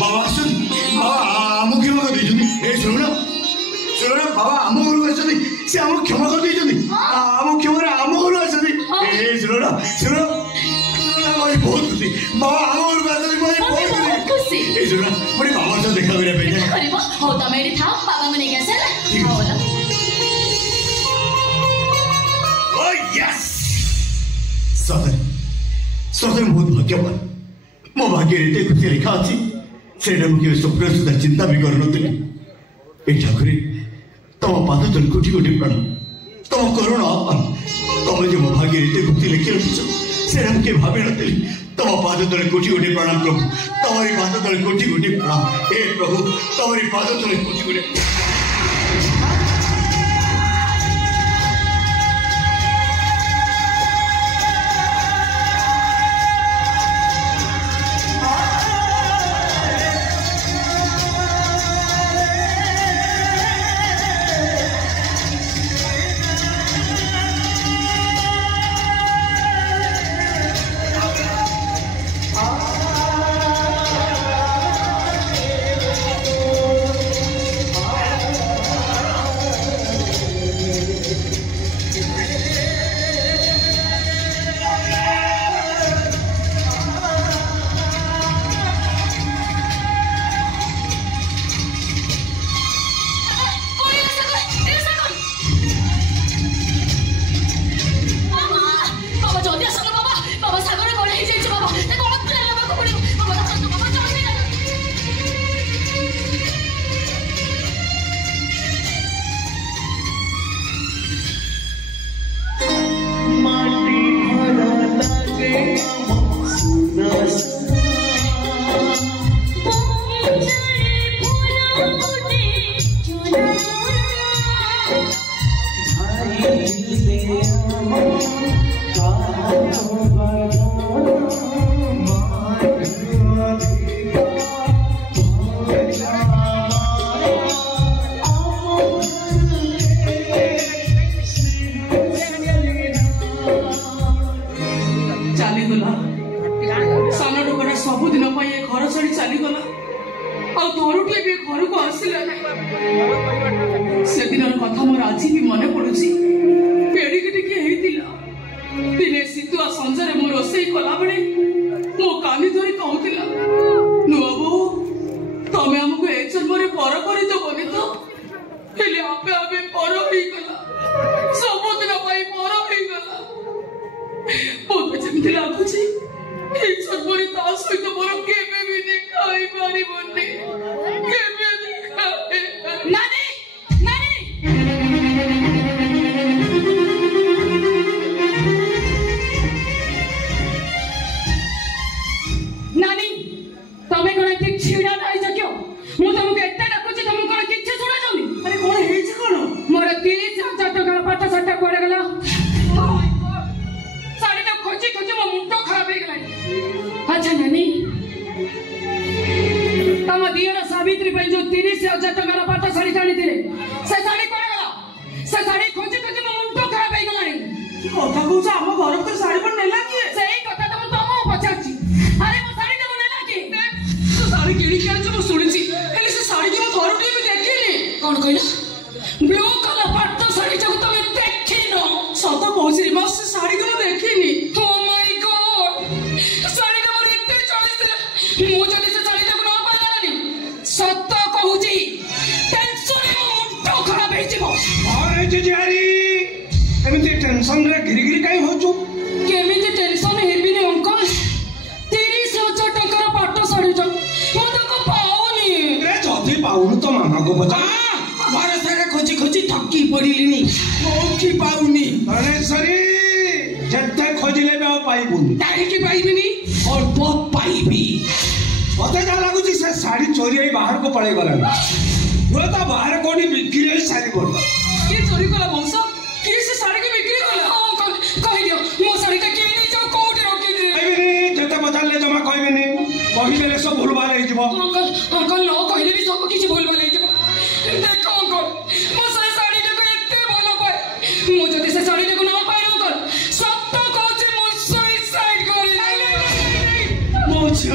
बाबा बाबा आम क्षमा कर शुण शुण बाबा आम घर से आम क्षमा कर आम क्षमा आम घर शुण शुण बहुत खुशी बाबा आम घर बहुत खुशी शुण मुझे बाबा सह देखा सतरे बहुत भाग्यवान मो भाग्य एते खुशी लिखा अच्छी से स्वप्न सुधा चिंता भी कर ठाकुर तुम पाद तले कोटि कोटि प्रणाम तुम करुणा तुम जो मो भाग्य एते खुशी लिखी रखिच से मुझे भावी नी तुम पाद तले कोटि कोटि प्रणाम प्रभु तुम्हारी पाद तले कोटि कोटि प्रणाम हे प्रभु तुम्हारी पाद तले कोटि कोटि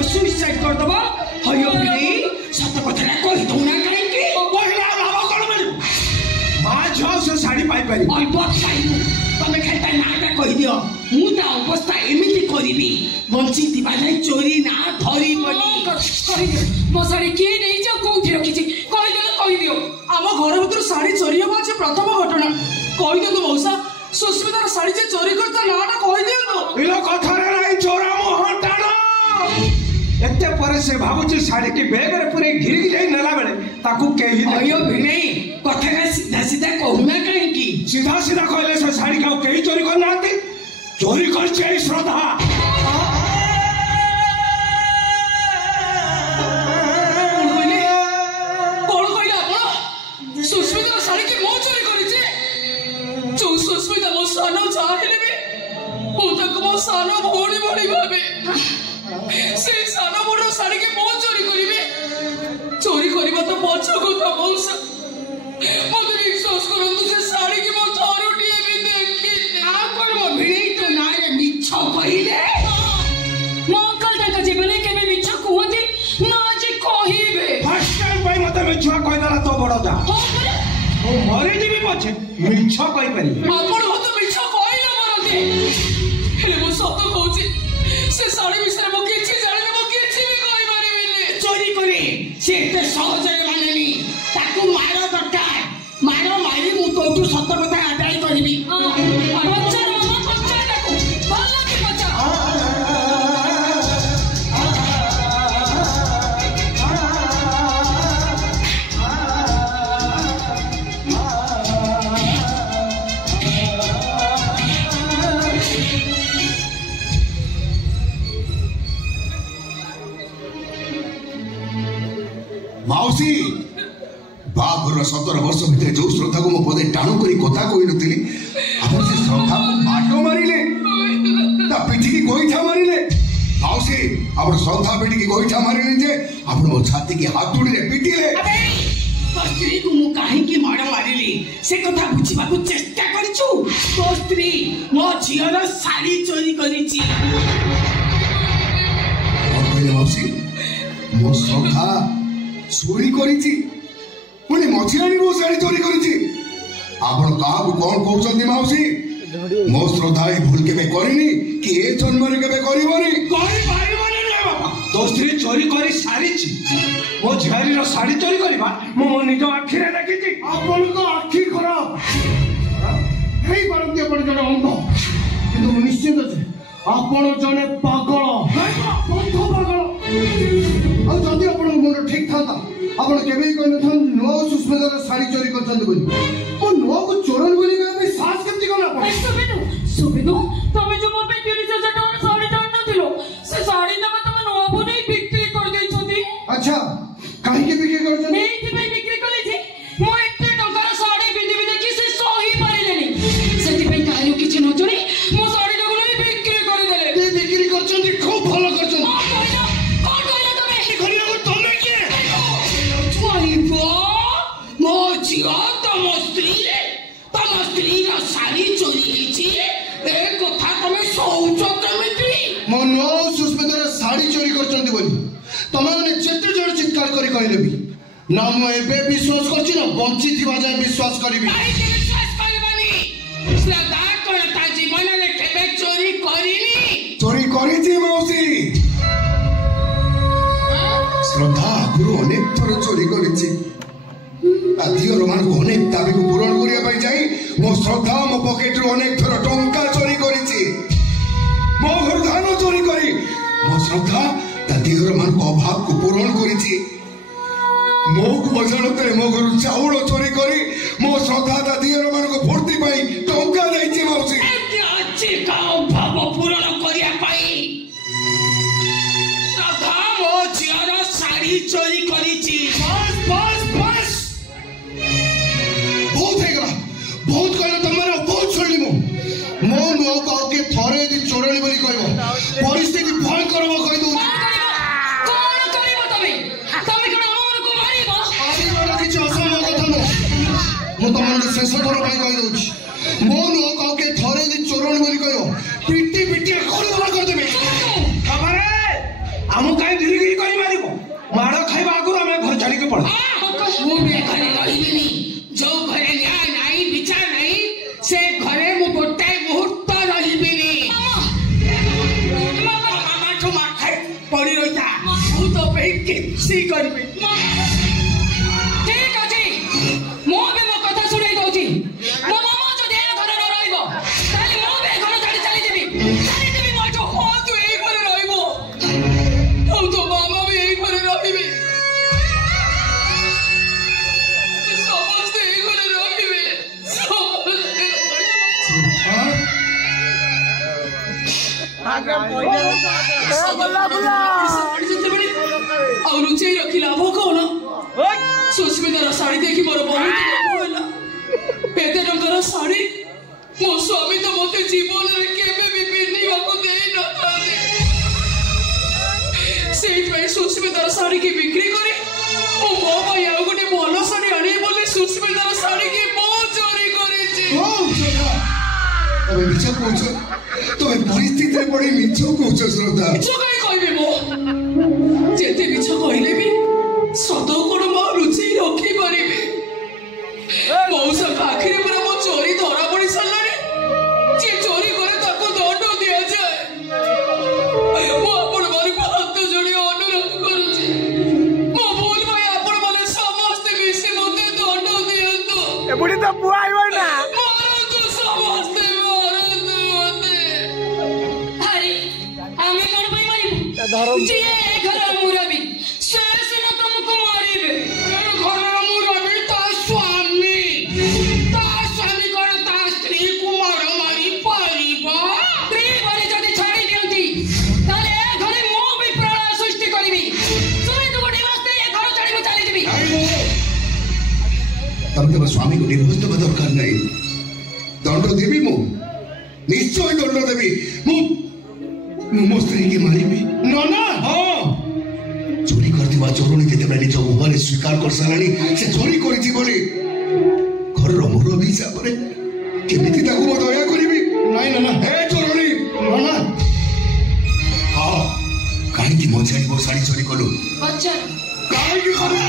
सुइसाइड कर दबा हयो पारि अलबत पाइबु तमे खेता नाटा कहि दियो मु ता अवस्था एमिति करिबि बंची दिबा नै चोरी ना धरी बनी कहि दियो मो साड़ी के नै जा कोठी रखिछि कहि दियो आम घर भीतर शाढ़ी चोरी हवा आज प्रथम घटना कहि दियो मौसा सुस्मितार शाढ़ी जे चोरी करता नाटा कहि दियो इलो कथारे नाही चोरा मो हटाणो एते परे से भाबुची साड़ी की बैग रे पूरे घिरी जाई नेला बेले ताकू केही अयो भिनै कथा का सीधा सीधा कहूना काहे की सीधा सीधा कहले से साड़ी का केही चोरी कर नाती चोरी कर छै श्रद्धा कोन कहले आपण सुस्मितार शाढ़ी की मो चोरी करिছে जो सुस्मिता मो सानो चाहेले बे ओ तक मो सानो भोणी भोणी भाबे से सानो बड़ शाढ़ी के मो चोरी करिवे चोरी करबा तो पछ को मौसा मते विश्वास करंतु से शाढ़ी के मो चोरी भी देखि आ करबो भिनै तो नारे मिछ कहिले मो अंकल तक जीवने के भी मिछ कहती ना जे कहिबे फर्स्ट टाइम भाई मते मिछ कहि दला तो बड़ जा ओ मरे जीवी पछे मिछ कहि पारि आपण हो तो मिछ कहिला मरते हेले मो सत कहूची से शाढ़ी विषय मो किछि जाने मो किछि भी कहि मारिबिनी चोरी करे से तो सहज मानेनी ताकू मारो दरकार मारो मारी मु तोटू सत कथा आदाय करबी बच्चा मामा बच्चा देखो भला की बच्चा माउसी बाघर 17 वर्ष भितर जो श्रद्धा को मो पदे टाणु करी कथा कहि नथिली आपण से श्रद्धा को माटो मारिले ता पिठी की गोइठा मारिले माउसी आपण श्रद्धा पिठी की गोइठा मारिले जे आपण मो छाती की हाथुड़ी रे पिटिले अबे तो स्त्री को मु काहे की माड़ मारिली से कथा बुझिबा को चेष्टा करिछु तो स्त्री मो झियर साड़ी चोरी करिछि और कहले माउसी मो श्रद्धा चोरी करिछि पुणी मझिराणी मो शाढ़ी चोरी करिछि आपण काहाकू कोन कहउछन्ती माउसी मो श्रद्धा ए भूल केबे करिनी कि ए जन्म रे केबे करिवनी करि पारिबनी रे बाबा तो स्त्री चोरी करी सारिछि मो झियारी रो साड़ी चोरी करबा मो निज आखि रे देखिछि आपण को आखि खराब हेई परंती आपण जने अंध किंतु निश्चित छे आपण जने पागल बंध पागल आ जदी आपण मुंड ठीक थाता आपण केबे कहन थन नो सुस्मितार साड़ी चोरी करछन बोली को नो को चोरन बोली में साहस केमति कोन आपण सुबिनु तमे जो मो पे 30,000 टका साड़ी जान नथिलो से साड़ी न तमे नो बने बिक्री कर देई छथि अच्छा काहे के बिक्री करछन नहीं थी भाई बिक्री कले थी मो एते टका साड़ी बिंदी भी देखि से सही पारिलेनी सेति पे कायो किछ न चोरी मो साड़ी जगु नहीं बिक्री कर देले ते बिक्री करछन खूब भलो करछन कौन कहला तमे घरिया को तमे के छुआइबो मो झियो तम स्त्री रो साड़ी चोरी हिची ए कथा तमे सोउच केमिति मो नो सुस्मितार साड़ी चोरी करछन बोली तमाने जेते जोर चित्कार करी कहले भी ना मो एबे विश्वास करछि ना बंची थिबा जाय विश्वास करबी काहे के विश्वास करबनी श्रद्धा कोन ता जीवन रे केबे चोरी करिनी चोरी करिछि मौसी श्रद्धा गुरु अनेक थर चोरी करिछि आदियर मान को अनेक दाबी को पूरण करिया पाई जाई मो श्रद्धा मो पॉकेट रो अनेक थर टंका चोरी करिछि मो घर धान चोरी करी मो श्रद्धा दादियर मान को अभाव को पूरण करिछि मो को बजाणते मो घर चाउल चोरी करी मो श्रद्धा दादियर मान को फुर्ती पाई टंका दैछि मौसी एते अच्छे का अभाव पूरण करिया पाई श्रद्धा मो झियर साड़ी चोरी करिछि बस बहुत है गला बहुत कहले तमारे बहुत छोड़ली मो नो काउ के थरे दि चोरणी बोली कहबो परिस्थिति भय करबो कहि दउ कौन करिबो तमे तमे कोन हमर को मारिबो आदि बड़ा किछ असंभव कथा न मो तमन शेष थर भाई कहि दउछि मो नो काउ के थरे दि चोरणी बोली कहबो पिटी पिटी कोन बार कर देबे खबरे हमु काई गिरी कहि मारिबो माड़ खाइबा आगु हम घर छाड़ी के पड़ मु बे घरे रहिबेनी जो घरे न्याय नाही विचार नाही किसी करबे ठीक अछि मो भी मो कथा सुनै दउची मो मामा जो दे घर न रहइबो ताले मो भी घर छाड़ी चली जेबी मो जो हाँ तू एक घरे रहिबो हम तो मामा भी एक घरे रहिबे समस्ते एक घरे रहिबे लुचेई रखी लाभ कौन सुस्मितार शाढ़ी देखी मोर बहुत एते टंकार शाढ़ी मो स्वामी तो मत जीवन में केबे भी पिंधिबाको देई नथाले सेइतै सुस्मितार शाढ़ी की बिक्री करी ओ मो भाई आ गोटे भल शाढ़ी आनी बोली सुस्मितार शाढ़ी की मो चोरी करिछि तमे मिछ कहछ तमे परिस्थिति पड़ी मिछ कहछ श्रद्धा मिछ काई कहबे मो जेते मिछ कहले भी सत कोन मो रुचि रखी परिबे मौसा आखिर पूरा मो चोरी धरा पड़ी सालानी जे चोरी करे ताको दंड दिया जाए मो आपण मारी हाथ जोड़ी अनुरोध करूची मो बोल भाई आपण माने समस्त मिसी मते दंड दियंतो ए बुढ़ी तो बुआ आइबो ना मारंतु समस्त मारंतु मते अरे आमे कोन भाई मारिबो जे घर मुरबी शेष न तुमको मारिबे घर मुरबी ता स्वामी कोन ता स्त्री को मारी पारिबा स्त्री बड़ी जदी छाड़ी दियंती ताले घरे मो भी प्राण सृष्टि करिबी तुमे तो गोटे वास्ते घर छाड़ी में चली जेबी तब स्वामी को डिवोर्स देवा दरकार नहीं दंड देवी मु निश्चय दंड देवी मो स्त्री की मारिबी ना ना हाँ चोरी करथिबा चोरणी जेतेबे निज मुहरे स्वीकार कर सालानी से चोरी करिछि बोली घर मुरबी हिसाब रे केमिति ताकू मो दया करिबी नहीं ना ना हे चोरणी ना ना हाँ काहे की मो छाड़ी वो साड़ी चोरी कलु अच्छा काहे की कलु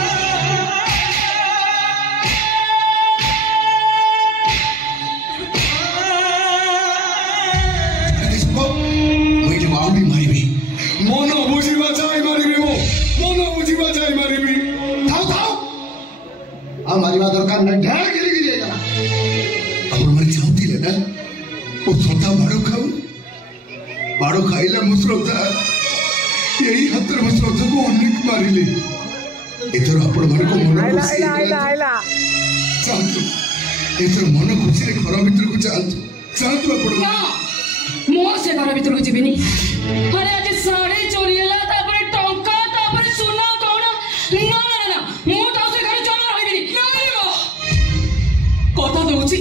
मन बुझिबा चाहि मारिबी मो मन बुझिबा चाहि मारिबी थाओ थाओ आ मारिबा दरकार नहीं ढेर गिरी गिरी जाएगा और मारी चाहती ना वो श्रद्धा माड़ो खाइला मु श्रद्धा यही हाथ में श्रद्धा को अनेक मारिले एथर आपण मन को मन खुशी चाहतु एथर मन खुशी रे घर भीतर को चाहतु आपण ना मो से घर भीतर को जीबिनी अरे आज साड़ी चोरी हला तापर टंका तापर सोना गहना ना ना ना मो तो से घर जमा रहिबिनी कथा दउची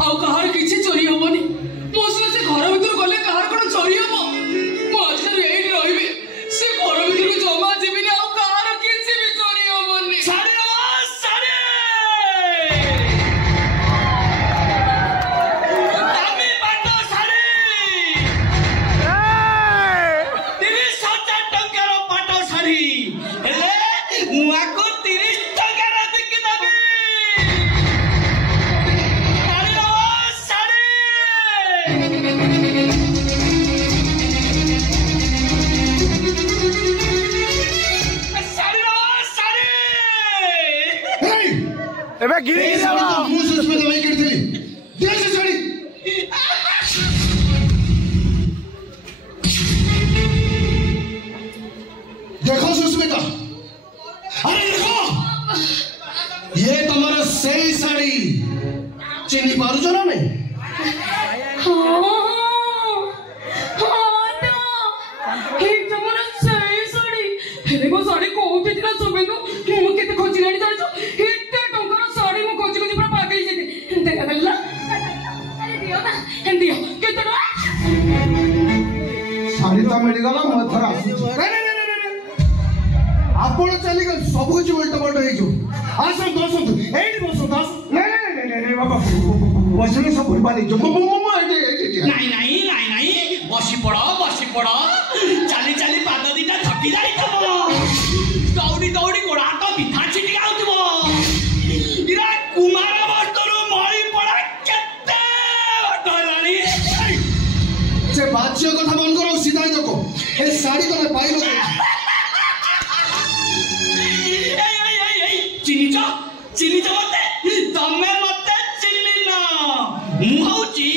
आ कहार किछि चोरी होबनी मो से घर भीतर गले कहार कोन चोरी होबो मो आज एही रहिबे से घर भीतर जमा जेबिनी आ कहार किछि भी चोरी होबनी साड़ी एबे गिरी जावा मुंह से उसमें दवाई कर देली दे से साड़ी देखो सुस्मिता अरे देखो ये तुम्हारा सही साड़ी चिन्ही पारुछ ना नहीं साड़ी कोठी दिला सबेको मु केते खोजी लानी जानिছো एते टंकार साड़ी मु खोजी खोजी पूरा पागल जेते देखा देला अरे दियो ना दियो केते ना साड़ी तो मिल गला मथर आसी आपण चली गल सब कुछ उल्टा पल्टा हे जो आसन दोसन एडी बसो दास नहीं बाबा बसने सब भूल पाले जो मम्मा नहीं बसी पड़ो चाली चाली पाद दीटा थकी जाई दौड़ी गोड़ा तो बिथा छिटी आउतबो इरा कुमार बस्तरु मळी पड़ा केते डरानी से बातचीत कथा बंद करो सीधा देखो ए साड़ी तो पाइलो चिनिच चिनिच मते तमे मते चिन्हिना मु हउची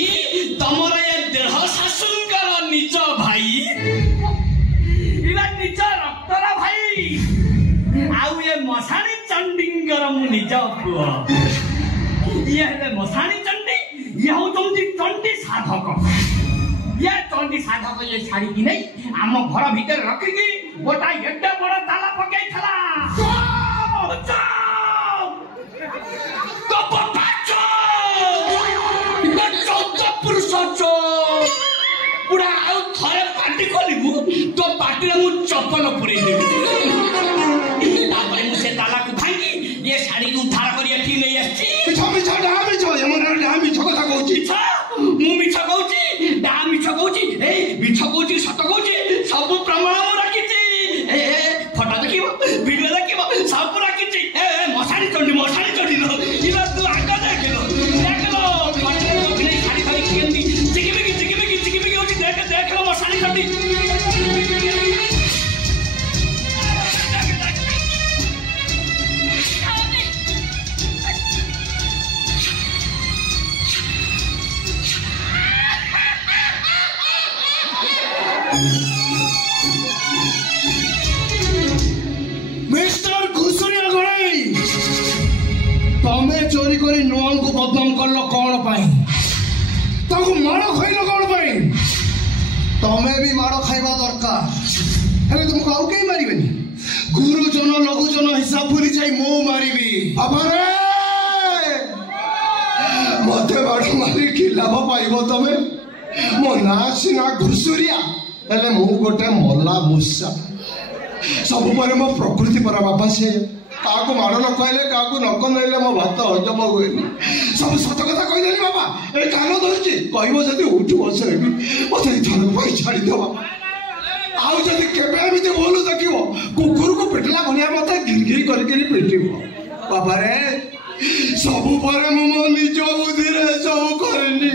तमर ये देह शासनकर निज भाई इला निज रक्तर भाई आउ ये मसाणी चंडींगर मु निज पुआ ये हेले मसाणी चंडी ये हउचंती चंडी साधक ये चंडी साधक ये छाड़ी कि नहीं आम घर भीतर रखी की गोटा एड्डे बड़ ताला पकई थला पुरा आउ थरे पार्टी खोलिबु तो पार्टी रे मु चप्पल पुरे देबी तापर मु से ताला को भांगी ये साड़ी को उद्धार करी एठी नै आछि छमी छडा आबे छ हमर डामी छ कथा कहूची मु मिछ कहूची डामी छ कहूची ए मिछ कहूची सत कहूची सब प्रमाण मु रखिची ए फोटो देखिबो वीडियो देखिबो सब रखिची ए मसाणी चंडी लो इला तू आका देखलो पार्टी को बिना साड़ी खाली केंदी चिकिबिगी होची देख लो मसाणी चंडी मिस्टर घुसुरिया गड़ाई तमे चोरी करी नुआं को बदनाम करलो कौन पाई ताको माड़ खाइलो कौन पाई तमे भी माड़ खाइबा दरकार हेले तुमको आउ केई मारिबेनी गुरुजन लघुजन हिसाब भूली जाई मो मारिबी बाबारे मते माड़ मारी की लाभ पाइबो तमे मो ना सिना घुसुरिया हेले मु गोटे मल्ला मुसा सब पर मो प्रकृति पर बाबा से काको माड़ न कहले काको न कहले मो भात हजम हुए सब सत कथा कहले बाबा ए कान धरछि कहबो जदी उठ बसरेबी मते थर पई छाड़ी देबा आउ जदी केबे एमिते बोलू देखिबो कुकुर को पेटला भलिया मते गिरगिरी करके पेटिबो बाबा रे सब पर मो निज बुद्धि रे सब करनी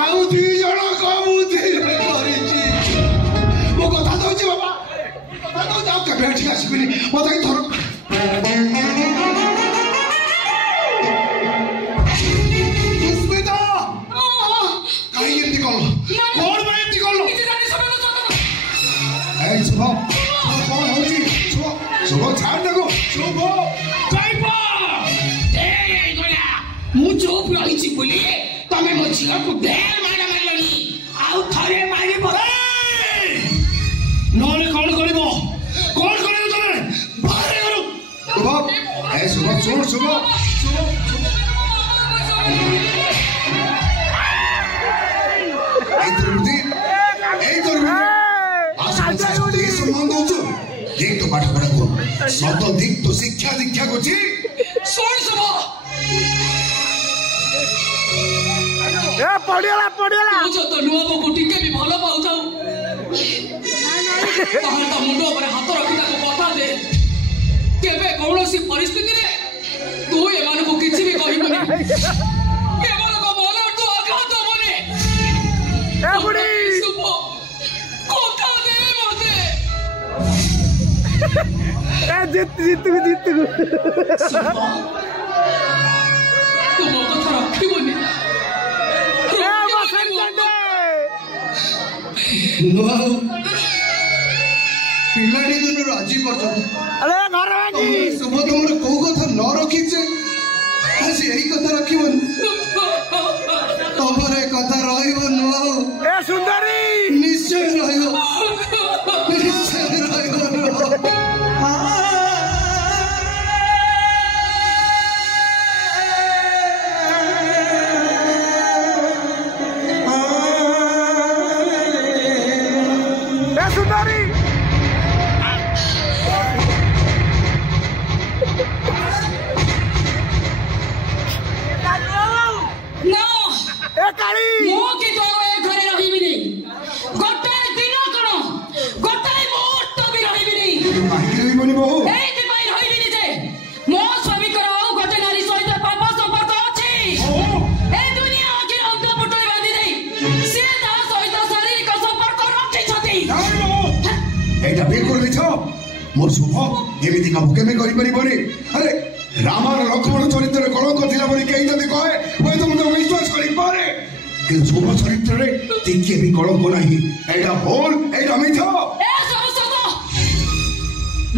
आउ दी जण को बुद्धि रे करिछि मो कथा दउछि बाबा तो जाओ के बैठ के आसबिनी मते थर स्मिता काई एंती कोन भाई एंती कोन किछि जानि सब तो ए शुभ कोन होची शुभ छाड़ देखो शुभ काइपा ए गोला मु चुप रहिछि बोली तमे मो झिया को ढेर मारा मारलनी आउ थरे मारी परे नले कौन करिबो तने बाहर करो शुभ ए शुभ सुन शुभ ए दुर्दी आसपास के सम्मान दउछु देख तो पाठ पढ़ा को सब तो दिख तो शिक्षा दीक्षा को छी सुन शुभ ए पडियाला तू जो तो नुआ को टिके भी भलो पाउ जाऊ ताहर ता मुंडो पर हाथ रखि ताको बता दे केबे कौनसी परिस्थिति रे तू एमान को किछि भी कहिबनी एमान को बोले तू आघात बोले ए बुढ़ी शुभ कोका दे मते ए जित तू मो कथा रखिबनी ए बसंत नुआ पिलाडी दिन राजी पर्यंत अरे घर आजी शुभ तुमर को कथा न रखिचे आज यही कथा रखिबन तमरे कथा रहइबो नुआ ए सुंदरी निश्चय रहइबो सुंदरी ना ए काली मो की तो ए घरे रहिबी नहीं गोटे दिन मो शुभ एमती काम केमे करि परिबनी अरे रामार लक्ष्मण चरित्र कलंक थिला बनी कहि जदि कहे होय तो मुझे विश्वास करि पारे कि शुभ चरित्र रे टिके भी कलंक नाही एटा भूल एटा मिथ्या ए सत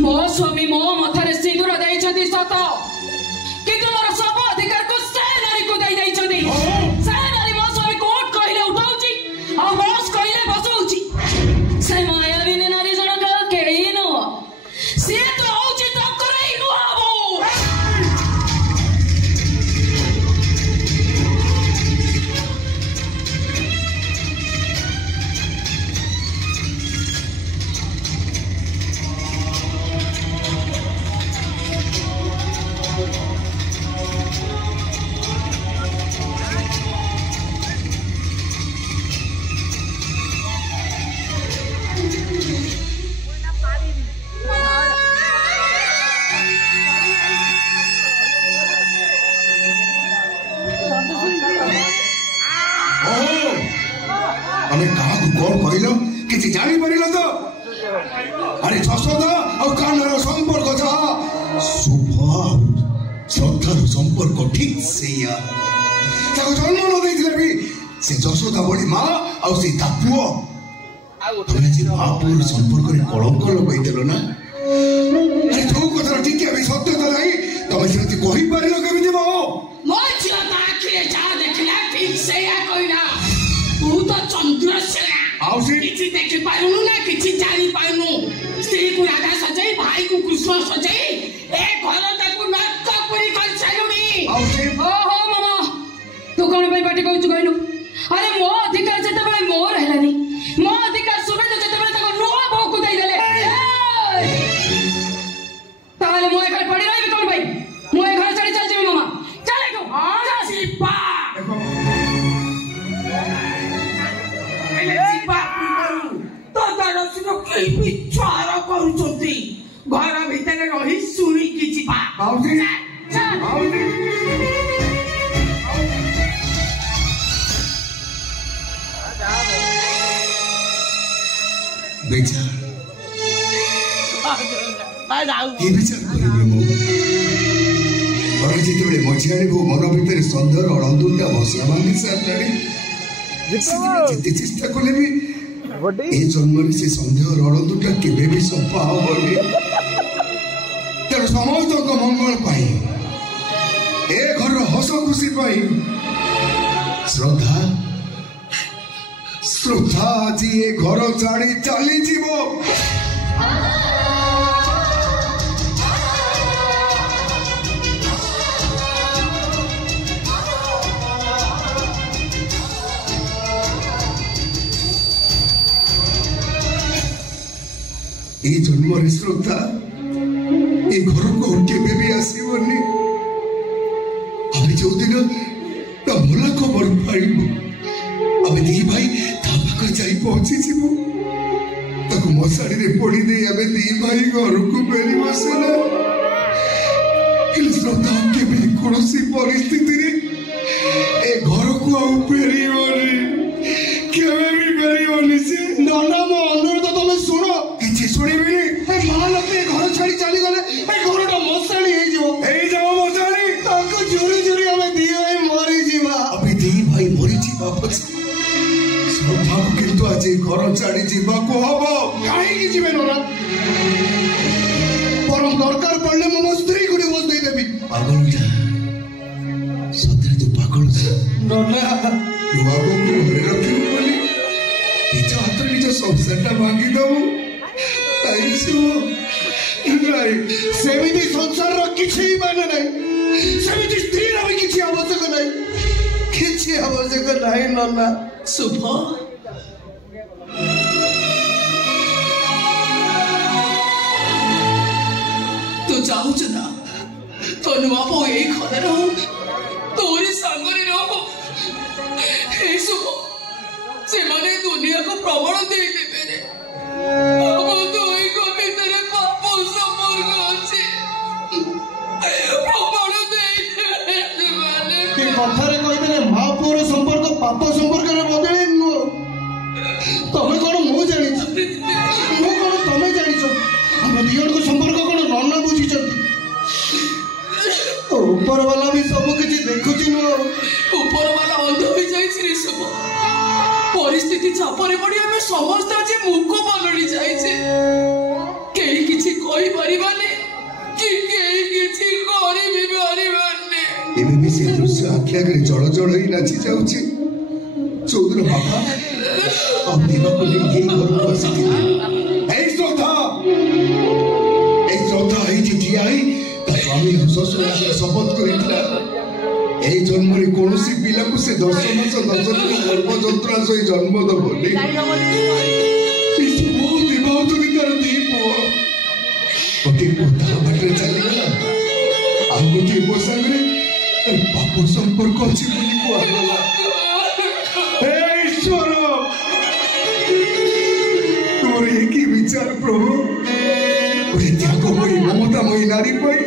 मो स्वामी मो मथारे सिंदूर देइछथि सत किंतु मोर सब अधिकार को से नारी को देइ दैछथि से नारी मो स्वामी कोर्ट कहिले उठाउची आ बस कहिले बसौची से माया बिने नारी जनक केही न से तो औची तकरै नु आबो हमें कहा कौन कहल कि जानी पार तो अरे जशोदा और कान्हार संपर्क जहा शुभ श्रद्धार संपर्क ठीक से जन्म न देथिले भी से जशोदा बड़ी माँ और से पुओ तुम जे माँ पुओर संपर्क रे कलंक लगई देलो ना अरे जो कथा ठीक है सत्यता नहीं तुम सेमती कहि पारिलो केमिति बो मो झियो ता आखिरे जा देखला ठीक से या कइला तू तो चंद्रसेना आउसी किछि देखि पारुनु ना किछि जानि पारुनु स्त्री को राधा सजाई भाई को कृष्ण सजाई ए घर ताकू नष्ट करी कर छालुनी आउसी ओहो मामा तू कोन भाई पाटी कहू कहलु अरे मो अधिकार जते बेले मोर हेलानी मो अधिकार सुबे जते बेले तको नुआ बहु को देई देले ताले मो एकर पड़ी रही कोन भाई मो ए घर चली चल जेबी मामा चले को आ सिपा घर भितर रही शुणिकी जीवा बेचार ये विचार करिबे मो और जेतेबेले मझियाणी को मन भितर संदेहर अळंदुटा बसिया बांधी सारलाणी जिते चेष्टा कले भी ए जन्म से संदेह रणदुटा केबे भी संपा होबनी तेरे समस्त को मंगल पाई ए घर हस खुशी पाई श्रद्धा श्रद्धा जी ए घर छाड़ी चली जीवो ये जन्म श्रद्धा ये घर को केबे भी आसीबनी अबे जो दिन ता भला खबर पाइबो अबे दी भाई ता पाकर जाई पहुंची जीवो ताको मसाड़ी रे पड़ी दे अबे दी भाई घर को बेरी बसना श्रद्धा केबे कोनोसी परिस्थिति रे ए घर को आउ पेरीबनी केबे भी पेरीबनी से नाना मो अनुरोध तमे सुनो किछि सुनिबी ए महालक्ष्मी घर छाड़ी चली गले ए घरटा मसाणी हे जो एई जाओ मसाणी ताको जोरी जोरी हमें दी भाई मरी जीवा अबे दी भाई मरी जीवा पछी श्रद्धा को किंतु आज घर छाड़ी जीवा को हबो काहे की जीवे नोरा परम दरकार पड़ले मो स्त्री गुडी बोल दे देबी पागलटा सतरे तू पागलटा नोना बाबू को घरे रखियो बोली निज हाथ निज संसारटा भांगी दबो सेमिति संसार किछि माने नहीं सेमिति स्त्री रा भी किछि आवश्यक नहीं किछि आवश्यक नहीं नन्ना शुभ तू जाऊच ना तो नुआ पो ए घर रहो तोरी संगरे रहो हे शुभ से माने दुनिया को प्रमाण दे देबे रे अब तो ई को भीतर पाप संपर्क আছে प्रमाण दे माने के कथारे कहि देले मां पुर संपर्क पाप संपर्क रे बदले न तमे कोन मु जानि छ मु कोन तमे जानि छ हम दियोर को ଏବେ ବି ସେ ଦୃଶ୍ୟ ଆଖି ଆଗରେ ଜଳ ଜଳ ହେଇ ନାଚି ଯାଉଛି। ଚୌଧୁରୀ ବାପା ଆଉ ଦେବାକୁ ନେଇ ଏଇ ଘରକୁ ଆସିଥିଲେ। ଏଇ ଶ୍ରଦ୍ଧା ହେଇଛି ଠିଆ ହେଇ ତା ସ୍ୱାମୀ ଶ୍ୱଶୁର ଶପଥ କରିଥିଲା এই জন্মরে কৌশি পিলাকে সে 10 মাস 10 দিন গর্ভ যন্ত্রণা সহ জন্ম দেবনি। বিবাহিত তার ଦି ପୁଅ ଗୋଟିଏ ପୁଅ ତା ବାଟରେ ଚାଲିଗଲା ଆଉ ଗୋଟିଏ ପୁଅ ସାଙ୍ଗରେ ପାପ ସମ୍ପର୍କ ଅଛି ବୋଲି କୁହାଗଲା। ହେ ଈଶ୍ୱର ତୁମର ଏ କି ବିଚାର ପ୍ରଭୁ। ଗୋଟେ ତ୍ୟାଗମୟୀ ମମତାମୟୀ ନାରୀ ପାଇଁ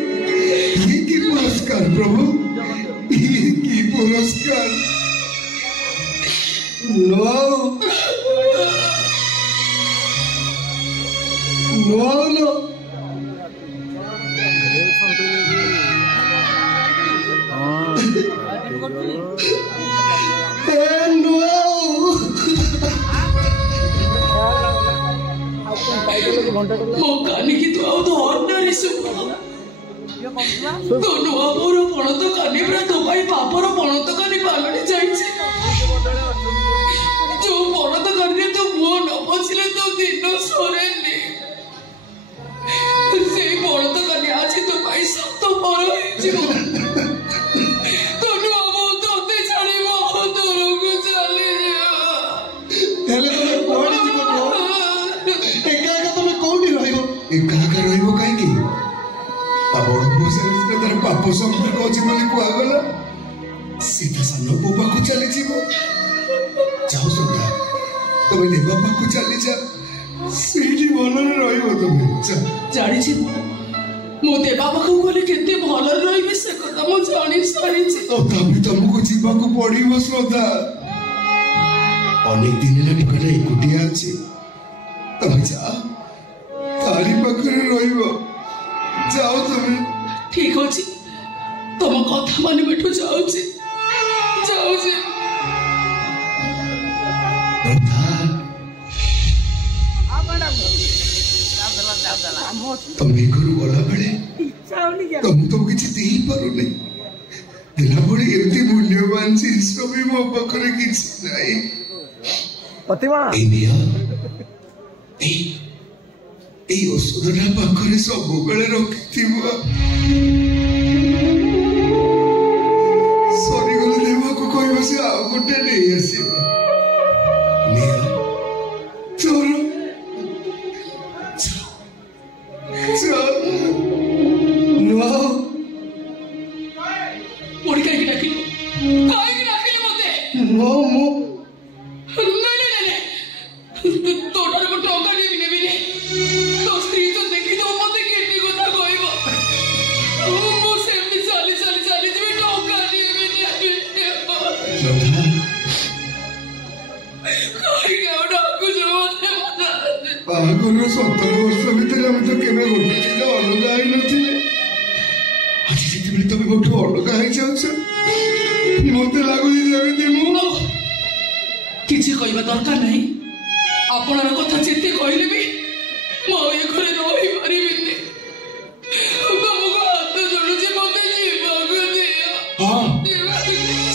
ଏ କି ପୁରସ୍କାର ପ୍ରଭୁ, কি পুরস্কার। ମୋ କାନିକି ତୁ ଆଉ ତ ଅର୍ଣ୍ଣରେ ଶୁଭ तो नुआ मोर पणत कानी पूरा तो भाई पापर पणत कानी पालटी जाइछे। जो पणत कानी तो मुह न पछिले तो दिन सरेनी। से पणत कानी आज तो भाई सत पर हिजिबो। तो नुआ मो तोते छाड़िबो दूरକୁ चली जा। हेले तमे कोडी जीवो एका एका तमे कोडी रहइबो। एका एका रहइबो काहे की बड़ पुओ सारे तार पाप संपर्क अच्छी बोली कहगला सीधा सान पो पाक चली जीव। जाओ श्रद्धा तुम देवा पाक चली जा सीठी भलरे रहिबो तुम। जानिछि मो देवा पाक गले केते भलरे रहिबे से कथा मो जानि सारिछि। तथापि तुमको जीवाक पड़िबो श्रद्धा। अनेक दिन हेला निकट एकुटिया अछि तुम जा तारी पाखरे रहिबो। जाओ तुम। ठीक अछि तुम कथा माने बैठो जाउछि जाउछि। तुम घरू गला बेले तुम तो किसी दे ही पारो नहीं दिला बड़े एमती मूल्यवान चीज भी मो पाखरे किछि नाही। प्रतिमा এই ওষুধটা পাখরে ସବୁବେଳେ ରଖିଥିବ। ସରିଗଲେ ଦେବାକୁ କହିବ ସେ ଆଉ ଗୋଟେ ନେଇ ଆସିବ। ଚୋର କାହିଁକି ଡାକିଲୁ ମତେ? ତୋଟାରେ ମୁଁ ଟଙ୍କା ନେବିନି। तो स्त्री तो देखी तो मते केटी କଥା କହିବ। ମୁଁ ସେମିତି ଚାଲି ଯିବି ଟଙ୍କା ନେବିନି। କାହିଁକି ଆଉ ଡାକୁଛ ମତେ? ବାହାଘର 17 ବର୍ଷ ଭିତରେ ଆମେ ତ କେବେ ଗୋଟେ ଦିନ ଅଲଗା ହେଇନଥିଲେ। ଆଜି ଯେତେବେଳେ ତମେ ମୋଠୁ ଅଲଗା ହେଇଯାଉଛ ମତେ ଲାଗୁଛି ଯେମିତି ମୁଁ କିଛି କହିବା ଦରକାର ନାହିଁ। ଆପଣଙ୍କ କଥା ଯେତେ କହିଲେ ବି ମୁଁ ଏ ଘରେ ରହିପାରିବିନି। ତମକୁ ହାତ ଯୋଡୁଛି ମତେ ଯିବାକୁ ଦିଅ। ହଁ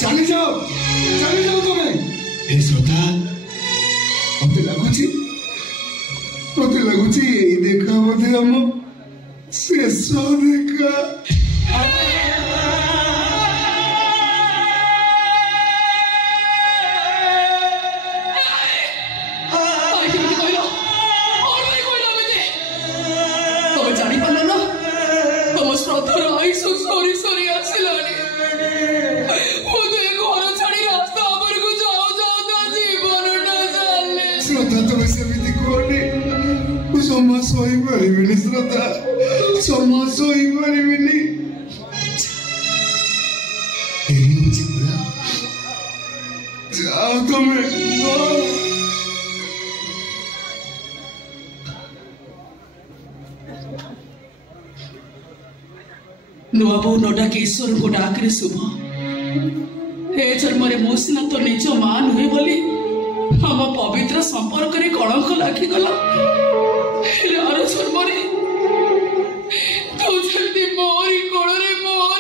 ଚାଲି ଯାଅ ତମେ। ଏ ଶ୍ରଦ୍ଧା ମତେ ଲାଗୁଛି ଏଇ ଦେଖା ବୋଧେ ଆମ ଶେଷ ଦେଖା। ସରି ଆସିଲାଣି। ମତେ ଘର ଛାଡି ରାସ୍ତା ଉପରକୁ ଯାଉ ତା ଜୀବନଟା ଚାଲେ। ଶ୍ରଦ୍ଧା ତମେ ସେମିତି କୁହନି। ମୁଁ ଜମା ସହିପାରିବିନି ଶ୍ରଦ୍ଧା, ଜମା ସହିପାରିବିନି। ଏଇ ହଉଛି ପୁରା। ଯାଅ ତମେ। नुआ बो नोडा के ईश्वर को डाकरे शुभ। हे जन्मरे मो सिना तो निज मां नुहे बोली हम पवित्र संपर्क रे कलंक लागी गला। आरो जन्मरे तू जल्दी मोरी कोड़रे मोर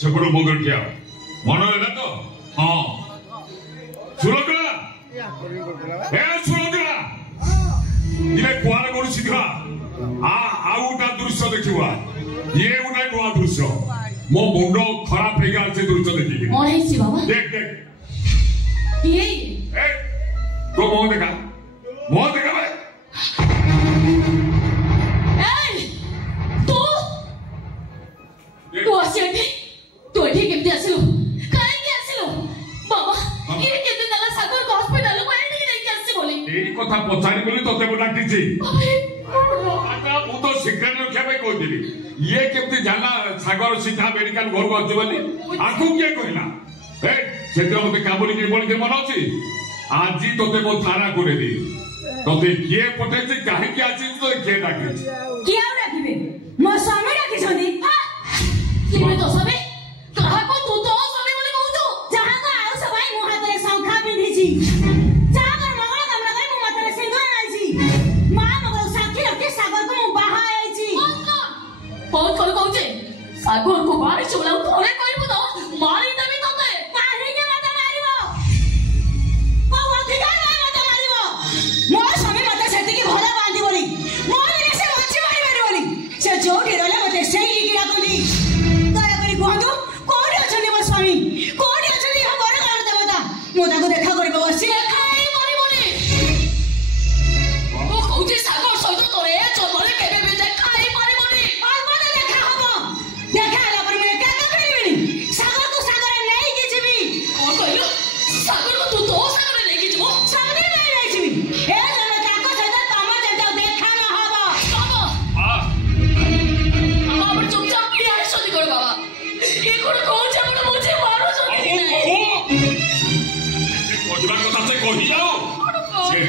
ସେପଟୁ ବଗର ଠିଆ ମନ ହେଲା ତ ହଁ ସୁରକଲା ଏ ସୁରକଲା ଇଏ କୁଆଡ଼େ ଗଲୁ ଶୀଘ୍ର ଆଉ ଗୋଟା ଦୃଶ୍ୟ ଦେଖିବା ଇଏ ଗୋଟେ ନୂଆ ଦୃଶ୍ୟ ମୋ ମୁଣ୍ଡ ଖରାପ ହେଇଗଲା ସେ ଦୃଶ୍ୟ ଦେଖିକି କଣ ହେଇଛି ବାବା ଦେଖ ଦେଖ କିଏ ଏ ତୋ ମୁହଁ ଦେଖା ଭାଇ ତୁ ଆସି ଏଠି ତୁ ଏଠି କେମିତି ଆସିଲୁ କାହିଁକି ଆସିଲୁ ବାବା ଇଏ କେତେ ଦିନ ସାଗର ହସ୍ପିଟାଲ କୁ ଏଠିକି ନେଇକି ଆସିଛି ବୋଲି ଏଇ କଥା ପଚାରି ବୋଲି ତତେ ମୁଁ ଡାକିଛି ମୁଁ ତ ସିକ୍ରେଟ ରଖିବା ପାଇଁ କହୁଥିଲି ଇଏ କେମିତି ଜାଣିଲା ସାଗର ସିଧା ମେଡିକାଲ ଘରକୁ ଅଛି ବୋଲି ଆକୁ କିଏ କହିଲା ସେଦିନ ମତେ କାବୁଲିକି ବୋଳିକି ମନେ ଅଛି ଆଜି ତତେ ମୋ ଥାନାକୁ ନେବି ତତେ କିଏ ପଠେଇଛି କାହିଁକି ଆସିଛି ତତେ କିଏ ଡାକିଛି କିଏ ଆଉ ଡାକିବେ ମୋ ସ୍ୱାମୀ ଡାକିଛନ୍ତି କିଏ ତୋ ସ୍ୱାମୀ କାହାକୁ ତୁ ତୋ ସ୍ୱାମୀ ବୋଲି କହୁଛୁ ଯାହାକୁ ଆୟୁଷ ପାଇଁ ମୋ ହାତରେ ଶଙ୍ଖା ପିନ୍ଧିଛି ଯାହାଙ୍କର ମଙ୍ଗଳ କାମନା କରି ମୋ ମାଥାରେ ସିନ୍ଦୁର ନାଇଛି ମା ମଙ୍ଗଳ ସାକ୍ଷୀ ରଖି ସାଗରକୁ ମୁଁ ବାହା ହେଇଛି ବହୁତ କଣ କହୁଛେ ସାଗରକୁ ବାହାରିଛୁ ବୋଲି ଆଉ ଥରେ କହିବୁ ତ ମାରିଦେବି ତତେ କାହିଁକି ମତେ ମାରିବ କୋଉ ଅଧିକାର ପାଇଁ ମତେ ମାରିବ ମୋ ସ୍ୱାମୀ ମତେ ସେତିକି ଭଲ ପାଆନ୍ତି ବୋଲି ମୋ ଦିନେ ସେ ବଞ୍ଚି ପାରିବନି ସେ ଯୋଉଠି ରହିଲେ ମତେ ସେଇଠି ଡାକନ୍ତି କୁହନ୍ତୁ କୋଉଠି ଅଛନ୍ତି ମୋ ସ୍ୱାମୀ କୋଉଠି ଅଛନ୍ତି ଏହା ବଡ କାରଣ ଦେବତା ମୁଁ ତାଙ୍କୁ ଦେଖା କରିବାକୁ ବସି ମୁଁ କହୁଛି ସାଗର ସହିତ ତୋର ଏ ଜନ୍ମରେ କେବେ ବି ଦେଖା ହେଇପାରିବନି ଦେଖା ହବ ଦେଖା ହେଲା ପରେ ମୁଁ ଏକା କରିବିନି ସାଗରକୁ ସାଗରରେ ନେଇକି ଯିବି କଣ କହିଲୁ ସାଗରକୁ ତୁ ତୋ ସାଗରରେ ନେଇକି ଯିବୁ ସାମନେ ନେଇଯିବି ଏ ଜନ୍ମ ତାଙ୍କ ସହିତ ତମର ଯେମିତି ଆଉ ଦେଖା ନ ହବ ବାବା ଚୁପଚାପ ଠିଆ ହେଇଛନ୍ତି କଣ ବାବା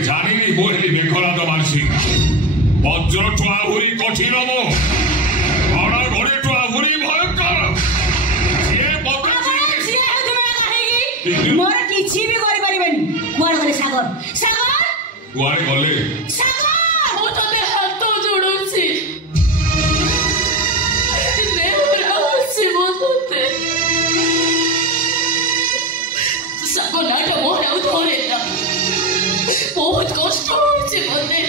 ଜାଣିନି ମୋ ହେଲି ମେଘନାଦ ମାନସି ବଜ୍ରଠୁ ଆହୁରି କଠିନ ମୋ ଘଡ଼ଘଡ଼ିଠୁ ଆହୁରି ଭୟଙ୍କର ମୋର କିଛି ବି କରିପାରିବେନି କୁଆଡେ ଗଲେ ସାଗର କୁଆଡେ ଗଲେ ମୁଁ ତତେ ହାତ ଯୋଡୁଛି ସାଗର ନାଟା ମୋର ଆଉ ଧରେ ନା ବହୁତ କଷ୍ଟ ହଉଛି ମତେ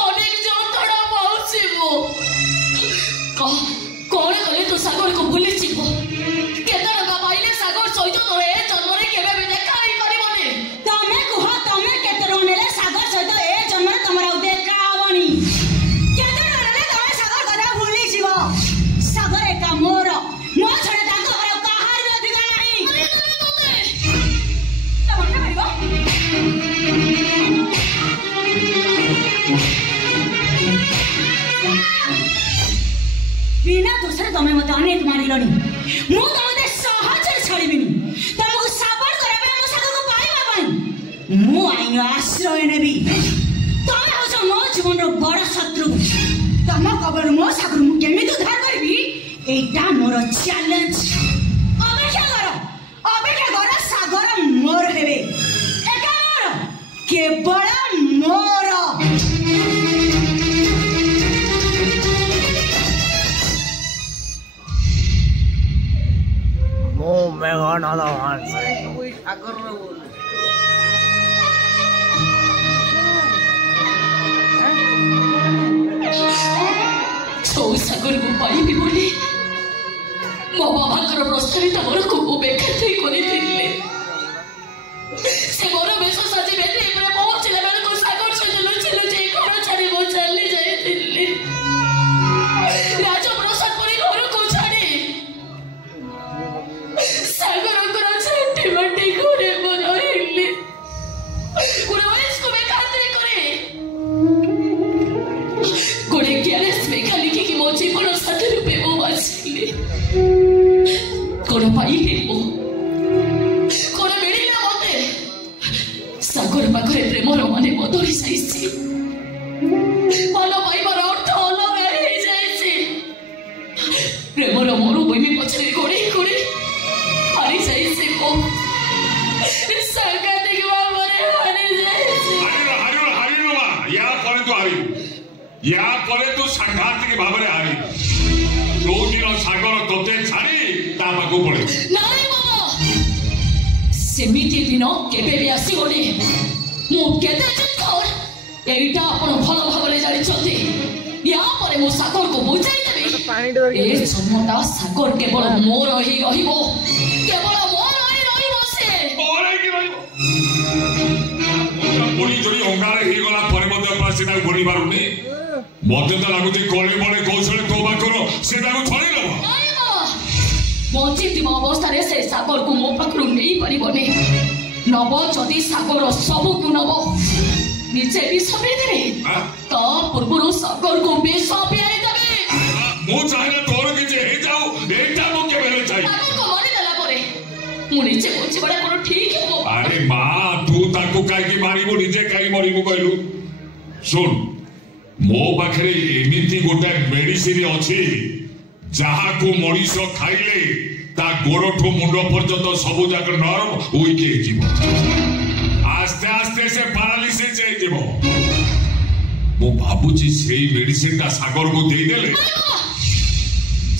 ଅନେକ ଯନ୍ତ୍ରଣା ପାଉଛି ମୁଁ କଣ କଲେ ତୁ ସାଗରକୁ ଭୁଲିଯିବୁ କେତେ ଟଙ୍କା ପାଇଲେ ସାଗର ସହିତ ତୋର ଏ ଜନ୍ମରେ କେବେ ବି ଦେଖା ହେଇପାରିବନି ତମେ କୁହ ତମେ କେତେ ଟଙ୍କା ନେଲେ ସାଗର ସହିତ ଏ ଜନ୍ମରେ ତମର ଆଉ ଦେଖା ହବନି କେତେ ଟଙ୍କା ନେଲେ ତମେ ସାଗର କଥା ଭୁଲିଯିବ ସାଗର ଏକା ମୋର ମୋ ଛଡା ତାଙ୍କ ଘର କାହାର ବି ଅଧିକାର ନାହିଁ बिना दोषरे तमे मते अनेक मारिलनी मु तमते सहजरे छाड़ीबिनी तमको साबड़ करबे मो सागरको पाइबा पई मु आइन आश्रय नेबी तमे होछ मो जीवन रो बड़ शत्रु तम कबर मो सागर मु केमिति उद्धार करबी एटा मोर चैलेंज अपेक्षा कर सागर मोर हेबे एटा मोर केवल मोर मेघनाद छौ सागर को पाइबी बोली ମୋ ବାବାଙ୍କର ପ୍ରସ୍ତାବିତ ବରକୁ ମୁଁ ବେଖାତିର କରିଥିଲି। ସେ ବର ବେଶ ସାଜି ବେଦି ଉପରେ ପହଞ୍ଚିଲା ବେଳକୁ ସାଗର ସହିତ ଲୁଚି ଲୁଚି ଘର ଛାଡ଼ି ମୁଁ ଚାଲି ଯାଇଥିଲି। ରାଜପ୍ରସାଦ ପରି ଘରକୁ ଛାଡ଼ି ସାଗରଙ୍କର ଛାଟି ମାଟି ଘରେ ମୁଁ ରହିଲି। गोटे ग्यारेज मेकानिक की मो जीवन साथी रूपे मो बाछिली। कोन पाइले मो कोन मिलिला मते सागर पाखरे प्रेमर माने बदली जाइछि। मन पाइबार अर्थ अलग हे जाइछि। प्रेमर मरुभूमि पछरे गोड़ी गोड़ी हारी जाइछि मो सागातिक भावरे हारी जाइछि। या परे तो हारी या परे तो सांघातिक भावरे हारी। जो दिन सागर तोते छाड़ी ता पाखु पड़े नाई मामा सेमिति दिन केबे भी आसीबोनी। मु केते चित्तर एटा आपण भल भावरे जानि छथि। या परे मु सागर को बुझाई देबी। ए समता सागर केवल मोर ही रहिबो। केवल मोर ही रहिबो। से मोर ही रहिबो। पुणी जोड़ी अंगारे ही गला परे मध्य पासिना बोली पारुनी। मते तो लागुची कोले बळे कौशल तो बाकरो सेटाको छळी लबो। बचित अवस्था रे से सागर को मो पाखरु नेई परिबने। नब जदि सागर सब को नब निजे भी सबै देबे तो पूर्वरु सागर को बेस पियाई देबे। मो चाहे तोर कि जे हे जाऊ एटा मो के बेले चाहि। सागर को मारि देला परे मु निजे कोछि बडा कोन ठीक है। अरे मां तू ताको काई की मारिबो निजे काई मरिबो कहलु। सुन मो पाखरे एमिति गोटे मेडिसिन अछि जहा को मनीष खाइले ता गोरठो मुंड पर्यंत सब जाक नरम उइक हे जीवो। आस्ते आस्ते से पैरालिसिस हे जीवो। मो बाबूजी सेई मेडिसिन ता सागर को दे देले।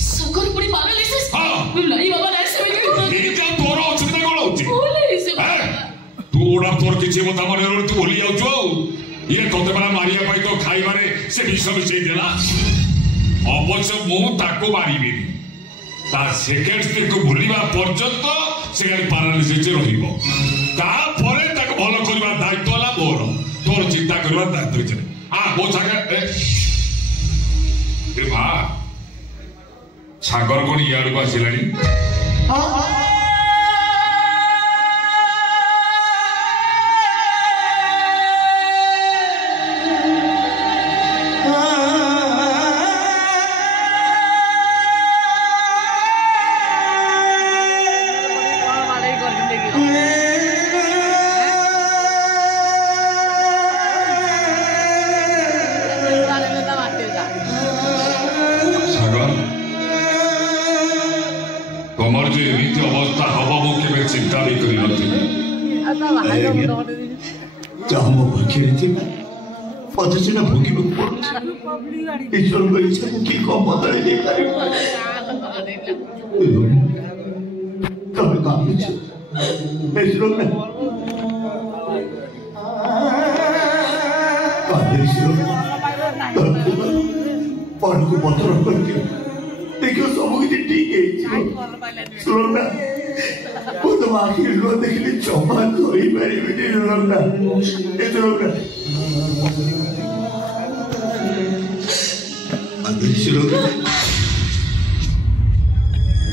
सागर पुरी पैरालिसिस? हां नहीं बाबा नहीं से निजा तोर अछिता कोन होची। बोले से तू ओडा तोर किछि मता मन रे तू बोली जाउछो। ये तोते बड़ा मारिया पाई तो खाइबारे से विष मिशेई देला। अवश्य मु ताको मारिबी ता सेकेंड स्टेप को भूलिबा पर्यंत से गाड़ी पैरालिसिस रहिबो। ता परे ताको भलो करबा दायित्व ला मोर। तोर चिंता करबा दायित्व छै। आ बो छागा ए बा सागर कोन यार को आसिलानी। चिंता भी करी नथिबी। जहाँ मो पाखे मत सीना भोग ईश्वर को इच्छा कि कम बदले दे तब काम पढ़ को पत्र करके देखो सब किसी ठीक है। सुनो ना वो तो आखिर लो देखने चौपा कोई मेरी बेटी रोना ये तो रोना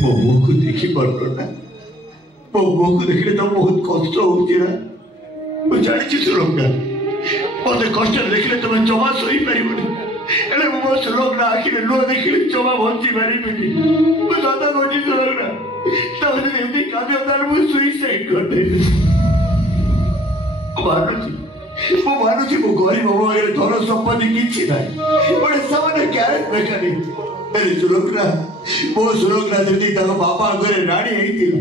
मोमो को देखी पारो ना। मोमो को देखने तो बहुत कष्ट होती ना। वो जानी चीज रोना मत कष्ट देखने तो मैं जमा सोई पारिबनी। एले मो सुलोकना आखिर लो देखने जमा बंची पारिबनी। वो दादा कोठी सुलोकना तब एमती कादे उतार मु सुइसाइड कर दे। मानुची मो गरीब हो गए धन संपत्ति किछि नाही बड़े सामान्य गैरेज मेकानिक। अरे सुलोकना मो सुलोकना जति ताको बापा घरे राणी हेतिला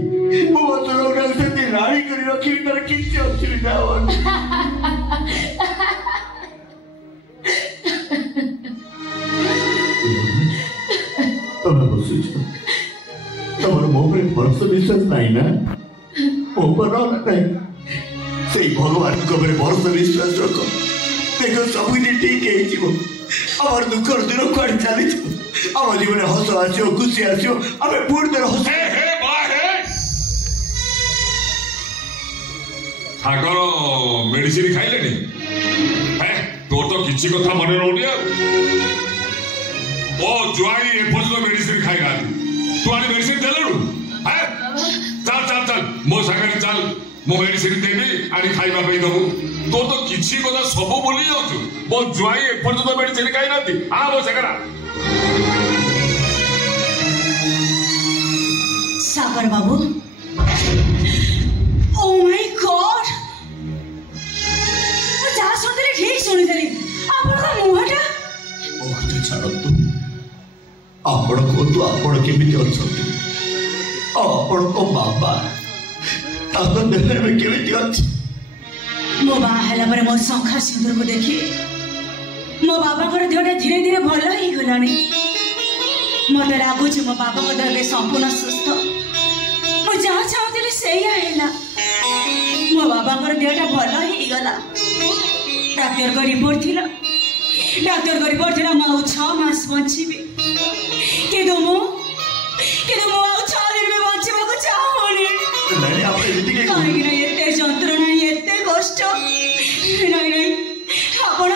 मो सुलोकना जति राणी करी रखी तर किछि असुविधा हो। तमे बसुछ तमर मो पे भरोसा विश्वास नाही ना। मो पर नहीं से भगवान को मेरे भरोसा विश्वास रख। देखो सब ठीक है जीव आर दुख दिन कड़े चली आम जीवन हस आसो खुशी आसो आम पुणी थर हस सागर मेडिसिन खाइले तोर तो किसी कथा मन रोनी ओ जुआई एपर्यंत मेडिसिन खाई ना तू आनी मेडिसिन देलु चल चल चल मो सागर चल मो मेडिसिन देवी आनी खाइबा पे दबु तोर तो किसी कथा सब बोली जाउछु मो जुआई एपर्यंत मेडिसिन खाई नाती आ मो सागरा सागर बाबू ओ माय गॉड जा सुनते ठीक सुनी देली आपण का मुहटा बहुत छाड़तु आपण को तो आपण केमिति अछंती आपण को बाबा ताको देहरे में केमिति अछि मो बा हला पर मो संखा सिंदूर को देखि मो बाबा कर देहटा धीरे धीरे भलो ही गलानी मते लागु छ मो बाबा को देह संपूर्ण सुस्थ मो जा चाहतली सेया हैला मो बाबा कर देहटा भलो ही गला डाक्टर को रिपोर्ट थिला मो 6 मास बंचीबे के दो मो आ 6 दिन में बंचीबा को चाहोनी नहीं आप एति के काहे कि एते जंत्रणा एते कष्ट नहीं आपण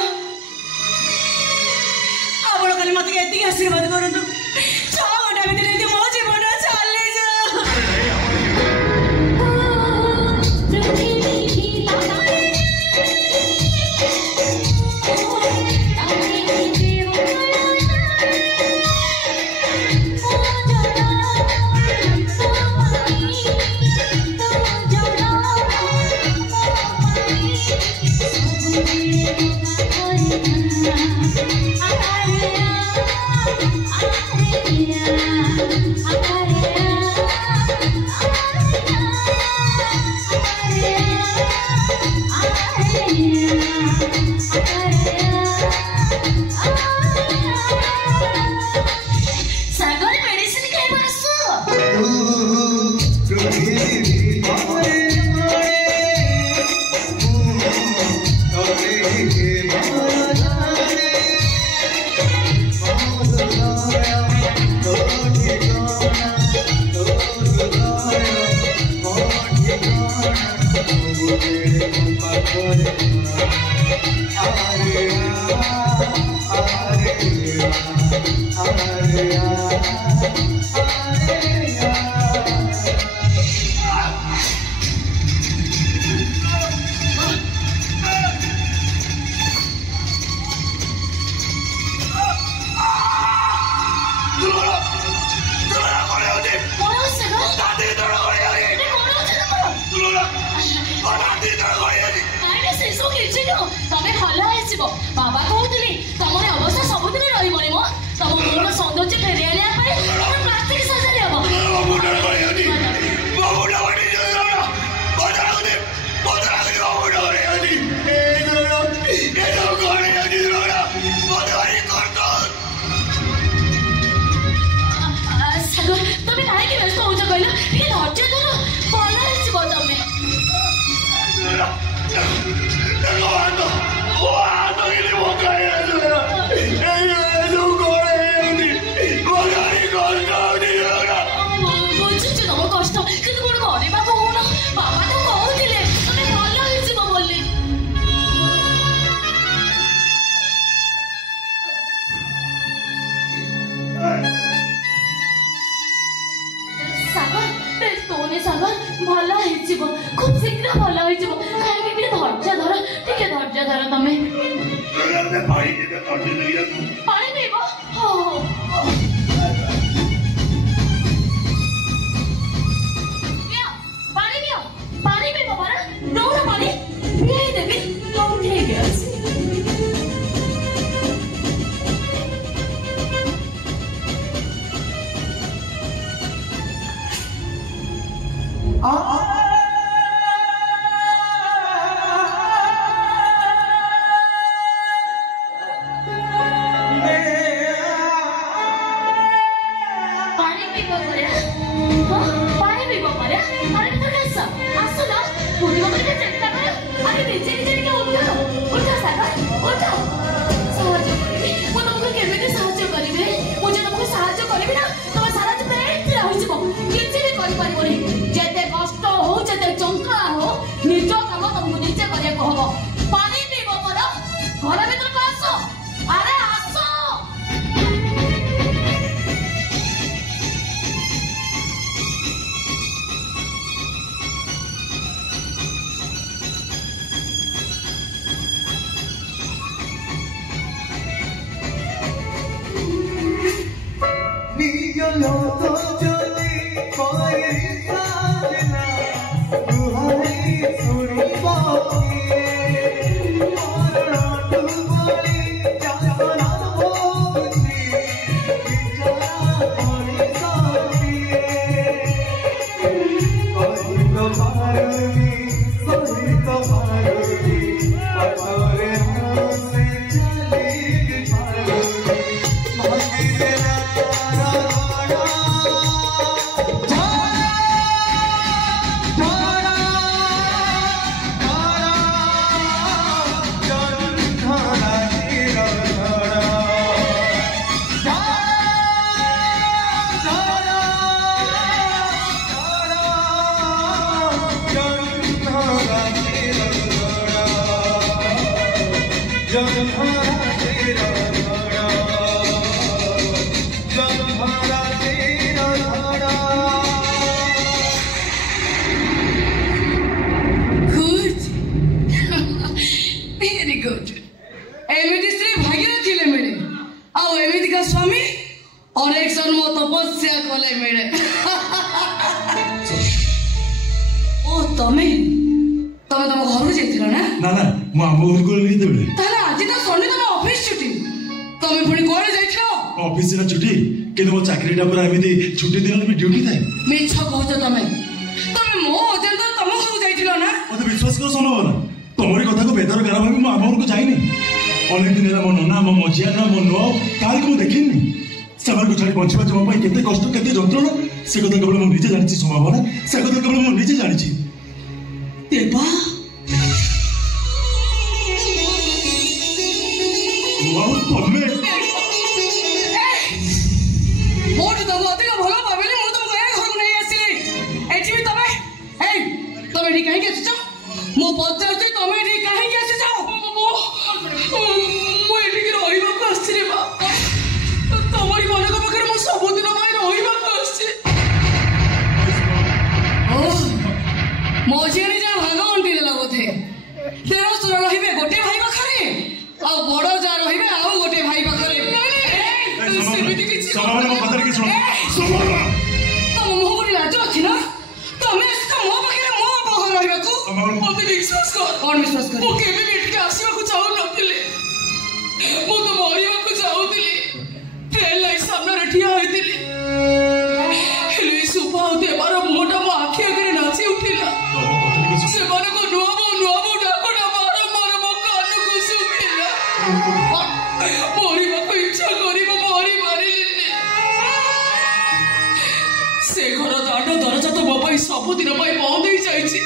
कल मत एति आशीर्वाद करंतु 6 घंटा भीतर यदि मो जीवन चले जा बाबा कहते तुम अवस्था सबुदिन रही तुम मुहर सौंदर्य फेरी आने प्लास्टिक सर्जरी हम तुम कहीं व्यस्त हो कहल ये धैर्य धर भल बुझुच तुम कष्ट कि करवा कहून बाबा तो कहते तुम भल बोली सागर तोने सागर भल खूब शीघ्र भल कहीं धैर्य धर तुम्हें पानी पीब पानी पीब परा नौना पानी पी देवी ठीक है छुट्टी दिन में ड्यूटी थाए मिछ कहत तमे मो अत्यंत तम घर जाइथिलो ना मते विश्वास कर संभव ना तमरी कथा को बेदर करा भाबी मो आमर को जाइनी अनेक दिन ला मो नना मो मजिया ना मो नो काल को देखिनी सबर को छाड़ी पहुंचबा जमा पाई केते कष्ट केते जंत्रणा से कथा केवल मो निजे जानिछि संभावना से कथा केवल मो निजे जानिछि देबा वाओ तमे मोर तो अधिक भलो भाबिले मु तुम गए घर नहीं आसिले एठी तमे तमे री काहे के छ मो पचार तई तमे री काहे के छ मो एठी के रहिबा को आसिले बा तमरी मन को बखरे मो सब दिन भाई रहिबा को आसी ओ मो जेनी जा भगवान दी लगोथे तेरा सुर रहिबे गोटे भाई बखरे आ बड़ जा रहिबे आ गोटे भाई बखरे समाने मो पतर की सुन समाना तम मो बड़ी लाज अछि ना तमे इसका मो बखरे मो बहर रहिबा को मते विश्वास कर कोन विश्वास कर मो केबे बेट के आसीबा को चाहू नथिले मो तो मरिबा को चाहूतिली ट्रेन लाइन सामने रठिया होइतिली हेले सुपा देवार मोटा मो आखि आगे नाची उठिला से माने को नुआबो डाकोडा मार मार मो कान को सुखिला मरिबा को इच्छा करिबो मरि मारिले से घर दांड दरजा तो मो पाई सब दिन पाई बंद हो जाइछि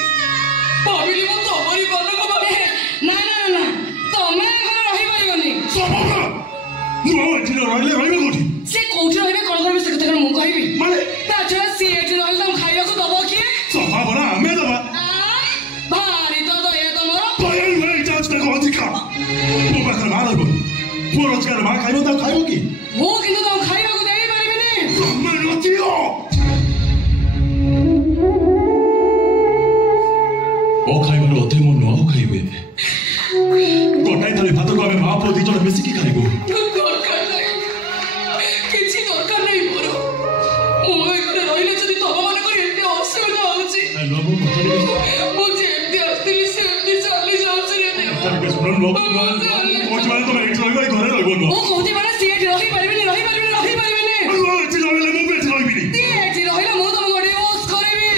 भाबिली मो तमरी मन को बाबे ना ना ना तमे घर रहि पाइबनी समाना मो एठी रहले रहिबे कोठी से कोठी रहिबे कोन करबे से कथा मु कहबी माने ता छरा से एठी रहले हम खाइबा को दबो की समाना हमें दबा भारी तो दया तमरो दया नहीं जांच तक अधिका मो बखर मार लगो मो रोजगार मार खाइबो ता खाइबो की वो किंतु तो खाइबा को देई पारिबेनी तमे नथियो ओ खाइबो अधे मो न खाइबे गोटाई थाली भात को हमें मां पुओ दी जण मिसी की खाइबो दरकार नहीं किछि दरकार नहीं मोरो मो एकटे रहिले जदी तब माने को एते असुविधा होछि आई लव यू पछले मो जे एते आस्तिली से एते चली जाउछि रे ने तमे सुन लो पछ माने तो एक रहिबो घरे रहबो न ओ कोथि माने से एते रहि पारिबेनी ओ एते रहले मो बेट रहिबिनी ती एते रहिले मो तुम गडे ओस करबी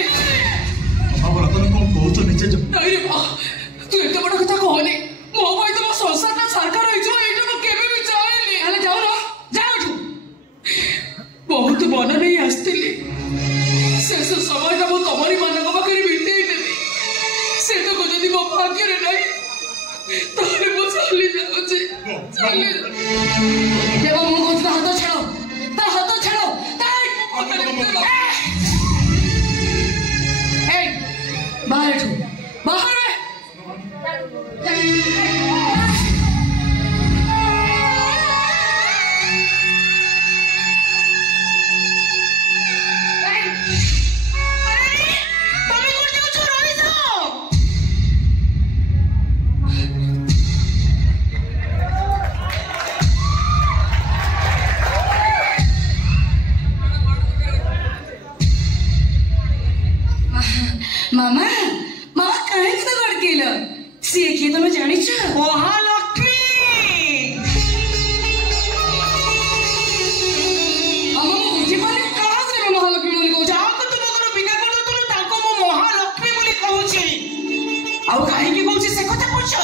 अब रतन को बहुत नीचे नहीं रे बा तू एते बड़ कथा कहनी मो भाई तो संसार ना सरकार होई जो एटा को केबे भी चाहेली हले जाओ ना जाओ तू बहुत मन नहीं आस्तिली शेष समय ना मो तमरी मन को बकरी बिते देबी से तो को जदी मो भाग्य रे नहीं ताले मो चली जाओ जे चली देवा मो को हाथ छाड़ो ए बाहर उठो बाहर मामा मामा कहे कि तो लड़के लो सी किए तुम जानी छ महालक्ष्मी अम्मा मुझे माने कहा से महालक्ष्मी बोली कहू जाको तुमकर बिना कोन तुम ताको मो महालक्ष्मी बोली कहूची आउ काहे की कहूची से କଥା पूछ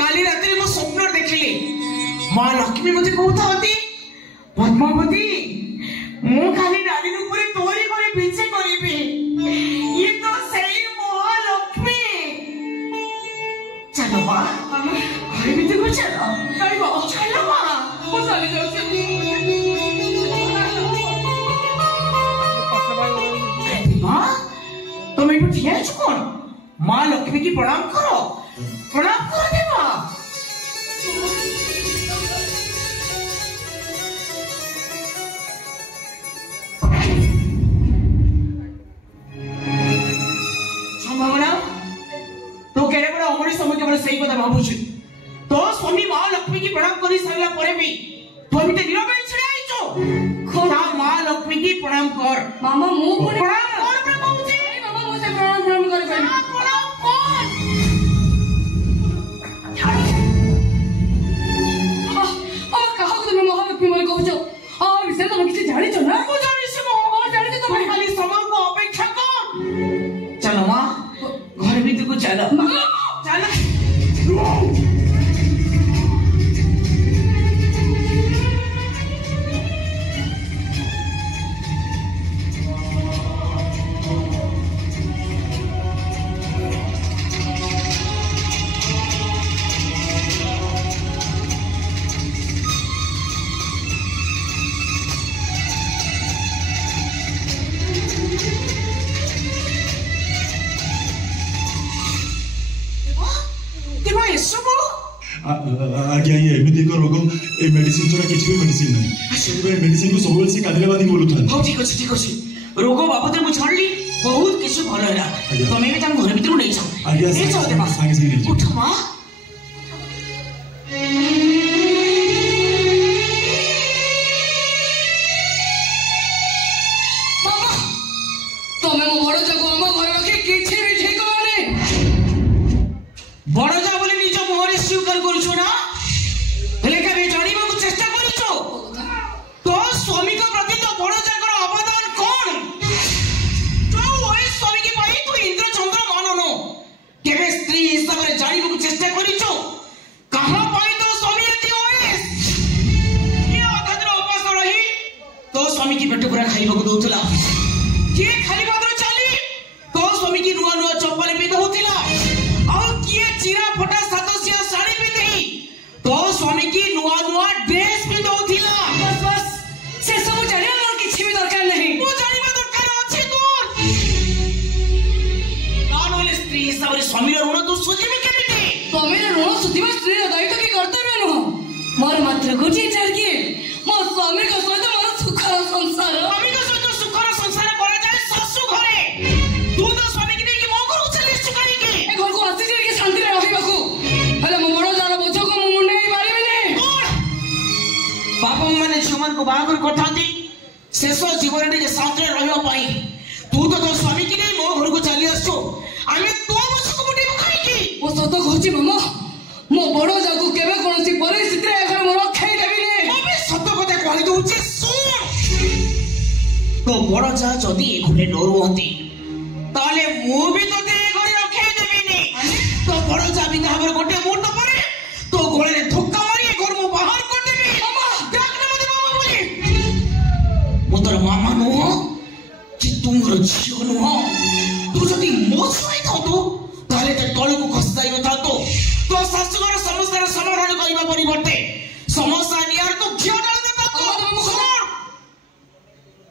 काली रात्रि मो स्वप्न देखिली महालक्ष्मी मते कहता होती पद्मावती मु खाली रानी ऊपर तोरी करे पीछे करिबी ये तो सही महालक्ष्मी चलो मां घर भीतर को चलो चलो मां वो चली जाऊ मां तुम एक ठिया छ कोन मां लक्ष्मी की प्रणाम करो देवा संभावना तो केरे बड़ा अमरी समय केवल सही কথা ভাবুছি तो स्वामी मां लक्ष्मी की प्रणाम करी सारला परे भी तो अभी ते नीरव छड़े आइছো खोना मां लक्ष्मी की प्रणाम कर मामा मुंह पर प्रणाम कर पे कहूची मामा मुझे प्रणाम कर प्रणाम कर अम्मा कहा तुम महालक्ष्मी बोली कहू आ विषय तुम किसी जानी छ ना को जानी से और जानी तो तुम खाली समय को अपेक्षा कर चलो मां घर भीतर को चलो चलो आज्ञा ये एमती एक रोग ए मेडिसिन छोड़ा किसी भी मेडिसिन नहीं से मेडिसिन को सब से कादिलाबादी बोलु था हो ठीक अछि रोग बाबत मु छाड़ली बहुत किछु भलो हैला तमे भी तम घर भीतर नहीं जाओ आज्ञा ए जाओ देवा संगे संगे उठ मां मामा तमे मो बड़ जगो हम घर रखे किछि भी ठीक होने बड़ जा बोली निज मोहरे स्वीकार करछु ना हेले के भी जानिबा को चेष्टा करछु तो स्वामी को प्रति तो बड़ जाकर अवदान कोन तो ओए स्वामी के भाई तू इंद्र चंद्र माननो केबे स्त्री हिसाब रे जानिबा को चेष्टा करछु कहां पाई तो स्वामी अति ओए ये अधर उपास रही तो स्वामी की पेट पूरा खाइबा को दउतला के खाली मात्र चाली तो स्वामी की नुआ नुआ चप्पल भी दउतला और किए चिरा फटा सातसिया साड़ी पिंधि तो स्वामी की नुआ नुआ ड्रेस भी दउथिला बस बस से सब जाने मोर किछि भी दरकार नहीं तू जानिबा दरकार अछि तोर कान होले स्त्री हिसाब रे स्वामी रो ऋण तू सुझिबे केमिते तमे ऋण सुधिबा स्त्री दायित्व की कर्तव्य नुह मोर मात्र गोटे चारकी मो स्वामी का सहित मोर सुखर संसार स्वामी का सहित सुखर संसार करा जाए सासु घरे तू तो स्वामी की देकी मो घर चली चुकाई के ए घर को आसी जे के शांति रे रहिबाकू हेले मो बड़ जार बोझ को मो मुंडे ही मारिबे ने बापा माने छुमन को बागर करथांती शेष जीवन रे शांति रे रहिबा पाई तू तो स्वामी की नहीं मो घर को चली आसो आमे तो मुसको मुटी खाई की ओ सत कहछि मामा मो बड़ जाको केबे कोनसी परिस्थिति रे घर मोर खाई देबी ने मो भी सत कथा कहि दउछि सुन तो बड़ जा जदी घरे डरू हंती ताले मु भी तो दे घरे रखे देबिनी तो बड़ जा भी भाबरे गोटे मुंड परे तो गोळे रे धक्का मारी घर मु बाहर कर देबी मामा डाकना मते बाबा बोली मो तोर मामा नो कि तुमर झियो नो तू जदी मो सहित हो ताले ते तळ को खसदाई न थातो तो शास्त्रगर समस्यार समाधान करिबा परिवर्ते समस्या नियार तो घियो डाल देता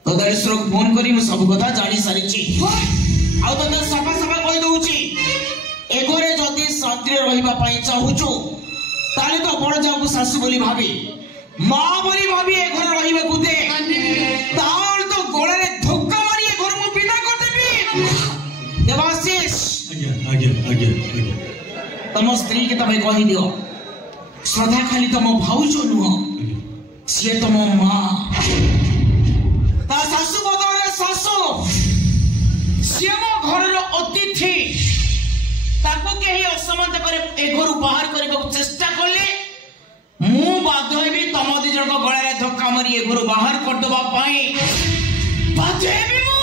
तो दरेश्वर को फोन करी मु सब कथा जानी सारी छी आ तो सफा सफा कहि दउची एगोरे जदी शांति रहिबा पई चाहूछु ताले तो बड़ जाऊ सासु बोली भाभी मां बोली भाभी ए घर रहिबा को दे ताल तो गोळे रे धक्का मारी ए घर मु बिना कर देबी देवाशीष आज्ञा तम स्त्री के तमे कहि दियो श्रद्धा खाली तम भाउजो नुह से तम मां ता सासु बदले सासु से मो घर रो अति ताको केही असमंत करे ए घर बाहर करबा चेष्टा करले मु बाध्य हेबी तम दि जन को गळा रे धक्का मारी ए घर बाहर कर दबा पाई बाध्य हेबी मु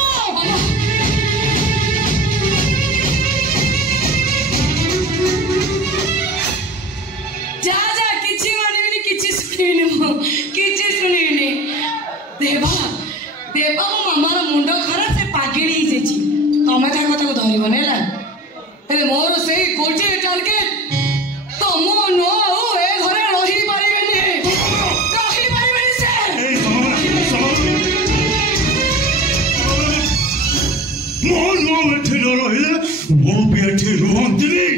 जा जा किछि मानिबिनी किछि सुनिबिनी मु किछि सुनिबिनी देवा देवा मो मामार मुंड खराब से पागिड़ी ही जेछि तमे ता कथा को धरिबो नेला ए मोर सेही कोठी टार्गेट तम नो ए घरे रही पारिबेनी से ए मोर नो एठे न रहिले मो भी एठे रुहंतिनी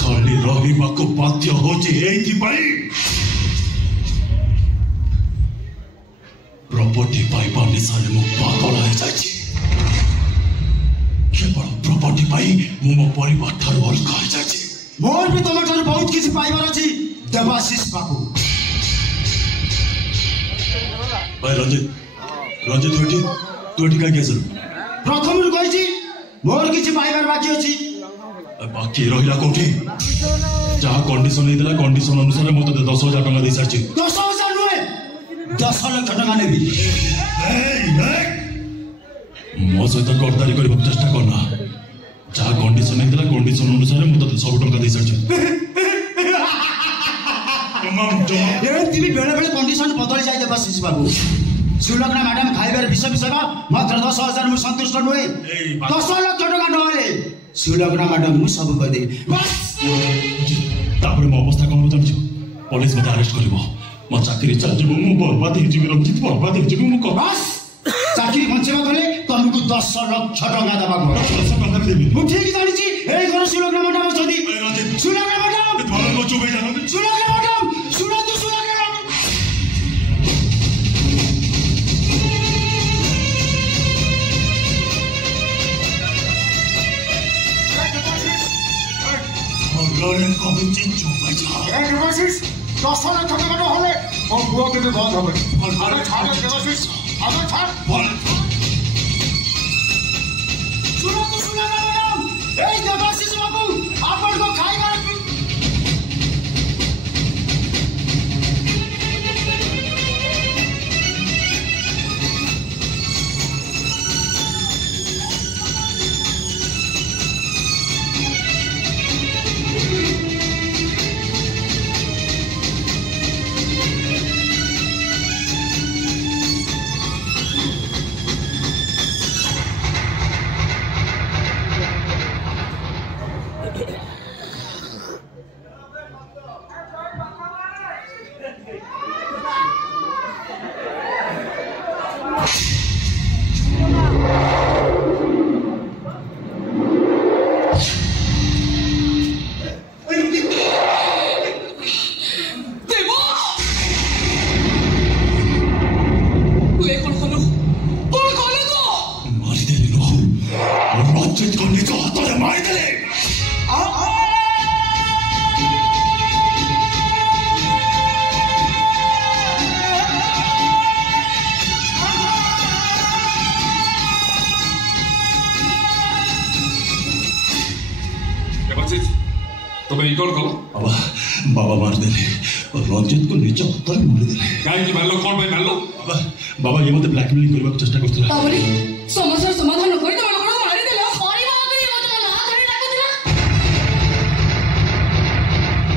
खाली रहिबाको बाध्य होछि एथि पाई प्रॉपर्टी पाइबा निशाने मो पागल है जाछि केवल प्रॉपर्टी पाई मो परिवार ठार अलग है जाछि मोर भी तुम ठार बहुत किसी पाइबार अछि देवाशीष बाबू भाई रंजित तू एठी का केसर प्रथम रु कहिछि मोर किसी पाइबार बाकी अछि बाकी रहिला कोठी जहाँ कंडीशन देला कंडीशन अनुसार मत 10,000 टका दे सारछि 10,000 नुहे 10 लाख टका नेबी मो सहित गद्दारी करबा चेष्टा करना जहाँ कंडीशन देला कंडीशन अनुसार मत 100 टका दे सारछि ए तिमी बेले बेले कंडीशन बदल जाय देवाशीष बाबू सुलग्ना मैडम खाइबार विषय मात्र 10,000 मु संतुष्ट नुहे 10 लाख टका नहले सुलग्ना मैडम मु सब कर दे बस तापर मो अवस्था कौन जानिछु पुलिस मते अरेस्ट करबो मो चाकरी चल जबो मु बर्बाद हे जीवी रंजित बर्बाद हे जीवी मु बस चाकरी बंचेबा गले तुमको 10 लाख टका देबा को 10 टका देबी मु ठीक जानिछि ए घर सुलग्ना मैडम छथि सुलग्ना मैडम धरन को चुबे जानो सुलग्ना मैडम सुनो तो सुलग्ना मैडम Gloria come चिंचो बजा ए देवाशीष 10 लाख टका न होले और बुआ के भी बहुत হবে अरे छाड़ देवाशीष अबे छाड़ बोल सुनो तो सुलग्ना मैडम ए देवाशीष बाबू आपन को खाइबार बाबा मार देले रंजित को नीचे पत्थर मार देले काहे मारलो कोन भाई मारलो बाबा ये मते ब्लैकमेलिंग करबा चेष्टा करथला बाबूनी समस्या समाधान करि त कोन मारि देला परिवा आगे मते ना धरि डाकुतला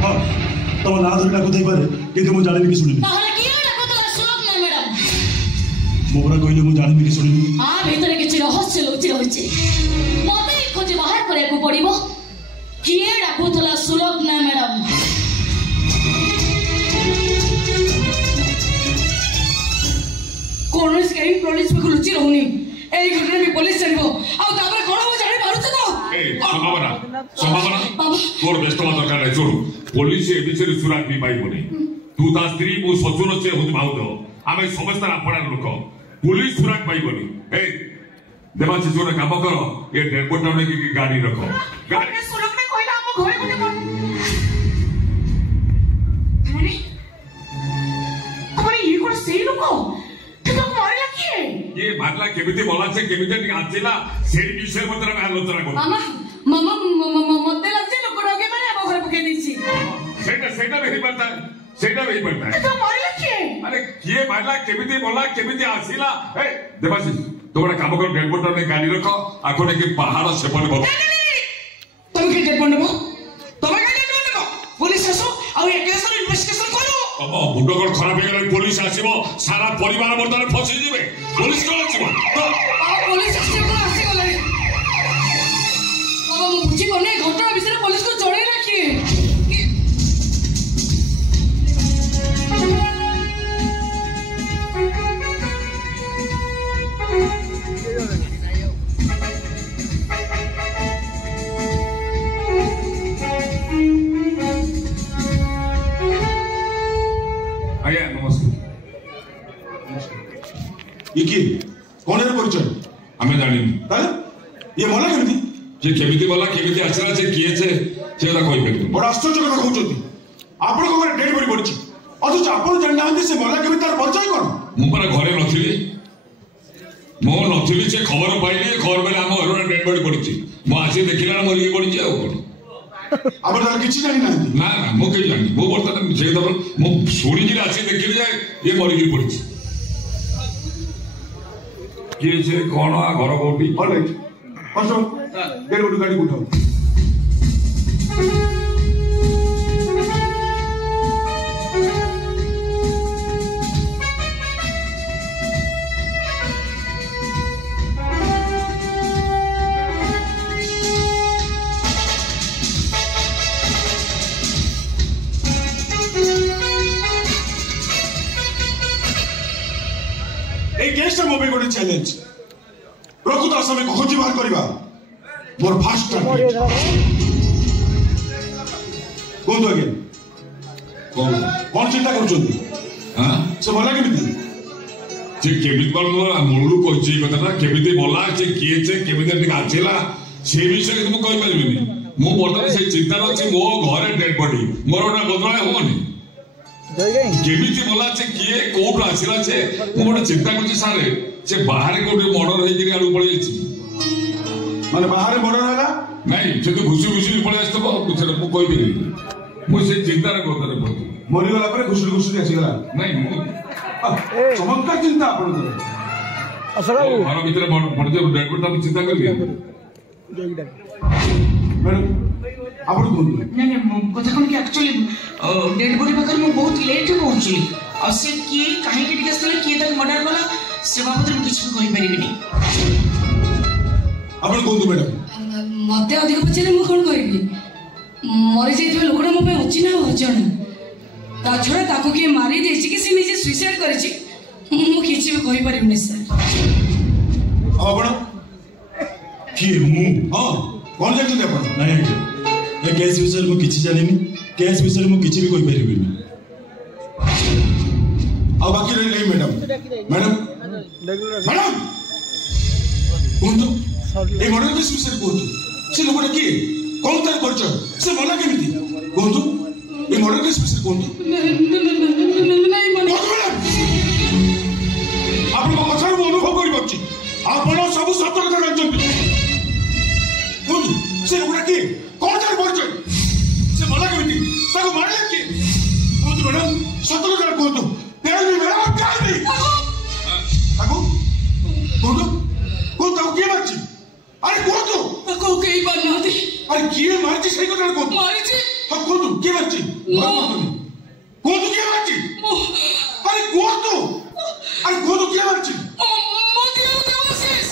हां तो ना धरि डाकु देई पारे किंतु मु जानिबी कि सुनिबी ताहले किया डाकुतला सुलग्ना मैडम मोबरा कहिले मु जानिबी कि सुनिबी आ भीतर किछि रहस्य लुचि रहिछि मते खोज बाहर करे को पड़िबो किए डाकुतला सुलग्ना मैडम कोनस कहीं पुलिस में लुचि रहउनी एई घटना में पुलिस जानिबो आ तापर कोन हो जानि पारुछ तो ए संभावना तोर व्यस्त दरकार नै जोर पुलिस ए विषय सुराग भी पाइबोनी तू ता स्त्री मु ससुर से होत भाउद आमे समस्त आपणार लोक पुलिस सुराग पाइबोनी ए देवाची जोर काम करो ये डेपोट नाम की गाड़ी रखो गाड़ी सुलग ने कहला हम घरे गुटे कोन थाने अरे ये कोन सही लोक तो मारला किए ये मारला केमिति बोला से केमिति आजिला सेही विषय मत आलोचना करू मामा मामा मते लगছে লোকটাকে মানে আমার ঘরে পকে দিয়েছি ସେଇଟା ବି ହେଇପାରିଲା ସେଇଟା ବି ହେଇପାରିଲା তো মারলা কি আরে কিଏ ମାରିଲା କେମିତି ମଲା କେମିତି ଆସିଲା ଏ ଦେବାଶିଷ ତୁ ଗୋଟେ କାମ କର ଡେଡ୍ ବଡି ନେଇ ଗାଡି ରଖ ଆକୁ ନେଇକି ପାହାଡ ସେପଟେ ବସ ତମେ କି ଡେଡ୍ ବଡି ନେବ ତମେ କାଇଁ ଡେଡ୍ ବଡି ନେବ পুলিশ আসো আর এই কেসর ইনভেস্টিগেশন করো মুন্ড কোন খারাপ হয়ে গেলে পুলিশ আসিব সারা পরিবার বর্তমানে ফসি যাবে পুলিশ কোন আসিব পুলিশ আসছে কোন আসি গলে বাবা মু বুঝি কোনে ঘটনা বিষয়ে পুলিশ কো জড়াই রাখি आया नमस्कार ये किए कौन है परिचय हमें जानी ये मला केमिति जे केमिति बोला केमिति आसला जे किए छे सेटा कहि पे बड़ आश्चर्य कथा कहउछथि आपण को घरे डेड बॉडी पड़छि अथच आपण जाननाहंती से मला केमिति तार परिचय कोन मु पर घरे नथिली मो नथिली जे खबर पाइले खबर बेले हम घरे डेड बॉडी पड़छि मो आसी देखिला मरि पड़छि आ कोन आपण तार किछि जानि नाहंती ना ना मो के जानि मो बर्तमान जे दबल मो सोडी जे आसी देखिली जे ये मरि पड़छि किए छे कोन आ घर कोठी ऑलराइट हसो डेड बॉडी गाड़ी उठाओ मोबाइल गोटे चैलेंज प्रकृत आसामी को खोजी बाहर करवा मोर फास्ट टारगेट कौन अगे कौन चिंता करूछंती हां से भला केमिति जे केमिति बोलनो मोलू कहछि कथा ना केमिति बोला जे किए छे केमिति टिक आछिला से विषय तुम कहि परबिनी मो बर्तमान से चिंता अछि मो घरे डेड बॉडी मोर ओटा बदला होनी केमिति बोला जे किए कोट आछिला छे मो बड चिंता करछि सारे जे बाहर कोटे मर्डर हे कि आलू पळै छि माने बाहर मर्डर हैला नहीं जे तो घुसु घुसु पळै आस्तबो कुछरा मो कहि बिनी मो से चिंता रे कोतरे पड़ मरि गला पर घुसु घुसु आसी गला नहीं मो चमत्कार चिंता आपण करे असला घर भीतर पड़ जे डेड बॉडी तब चिंता करली मैडम आपण कोन नहीं कथा कोन कि एक्चुअली डेड बॉडी पाकर मो बहुत लेट पहुंचली और से किए काहे के टिकस तले किए तक मर्डर वाला से बाबत मु किछ कहि परिबिनी आपण कोन मैडम मते अधिक पछले मु कोन कहबी मरि जाइथिबे लोकडा मो पे अछि ना अजण ता छडा ताको के मारी देछि कि से निजे सुसाइड करिछि मु किछ भी कहि परिबिनी सर आपण की मु हां कोन जाति आपण नहीं ए केस विषय मु किछ जानिनी केस विषय मु किछ भी कहि परिबिनी आ बाकी रही नहीं मैडम मैडम मैडम कोंतो ए मर्डर केस विषय कोंतो से लोकटा की कोन तार परिचय से मला केमिति कोंतो ए मर्डर केस विषय कोंतो नहीं माने आपण को कथा मु अनुभव करि बच्ची आपण सब सत्य कथा जानछन्ती कोंतो से लोकटा की कोन तार परिचय से मला केमिति ताको मारले की कोंतो मैडम सत्य कथा कोंतो तेरे मेरा क्या नहीं ताको कोंतो कोंतो के मारची अरे कोंतो ताको के बना दे अरे किए मारची सही कथा कोंतो मारची हां कोंतो के मारची कोंतो के मारची अरे कोंतो के मारची मोदी देवाशीष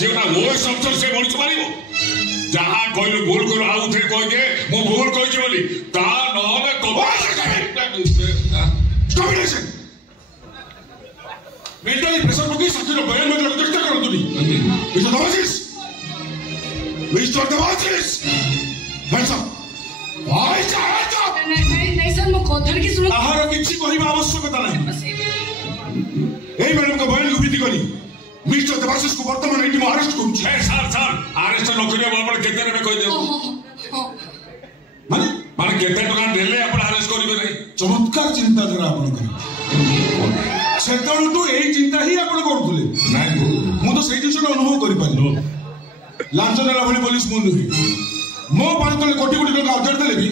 सेटा वो शब्द से मଣିଷ मारिबो जहां कहलो भूल करो आउ थे कह दे मो भूल कहि बोली ता नहले कॉम्बिनेशन मेंटली प्रेशर पकई सत्य बयान में चेष्टा करो तुनी मिस्टर देवाशीष हैंड्स अप नहीं सर मो कथन की सुनो आहार किछि कहिबा आवश्यकता नाही एई मैडम को बयान को विधि करी मिस्टर देवाशीष को वर्तमान एटी अरेस्ट करू छे सर अरेस्ट न करियो आपण केते नेबे कहि देउ माने केते टका देले आपण अरेस्ट करिवे नै चमत्कार चिंताधारा आपण करी सेतळु तो एई चिंता ही आपण करथुले नाही मु तो सेई जिसो अनुभव करि पालो लांच नेला भली पुलिस मु नुही मो पातले कोटी कोटी टका अजर देले भी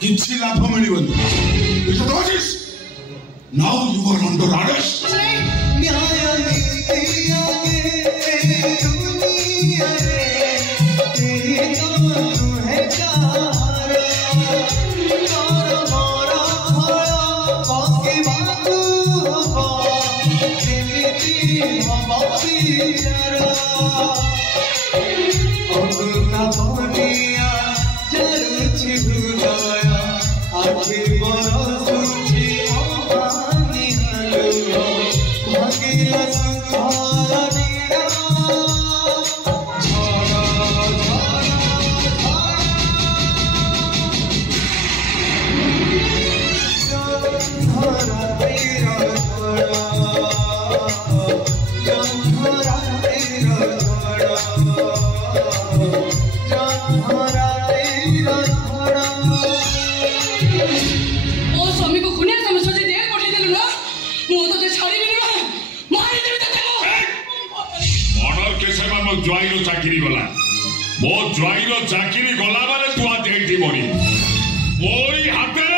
किछि लाभ मिलिबनी mister Debashish now you are under arrest ज्वाइर चाकरी गला मो ज्वाइर चाकरी गला माने तू आज एठी मरी मोरी हाथे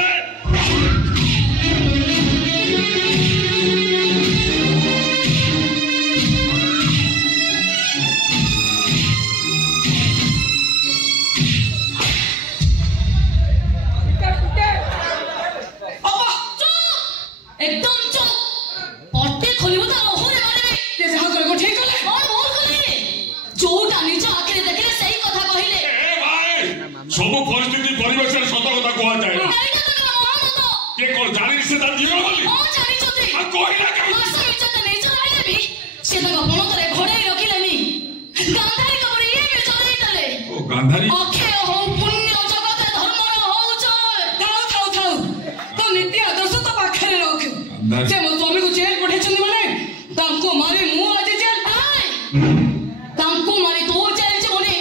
एकदम चुप पट्टे खोलिबो त ओहरे मारे ते जहा करगो ठीक कले और मोर कले जोटा निज आखिरे देखले सही कथा कहिले ए भाई सब परिस्थिति परिवेश सत कथा कहआ जाय के कोन जानि से ता दियो बोली ओ जानि छथि आ कोइला के मास इज्जत नै चलाइले भी से तक अपन तरे घोड़े रखिलेनी गांधारी कबरे ये में चले तले ओ गांधारी ओखे हो पुण्य जगत धर्म हो जाय थाउ तो नित्य आदर्श तो पाखरे रख से मो स्वामी को जेल पठेछन माने तांको मारे मु आज जेल आय तांको मारे तो जेल जे बोले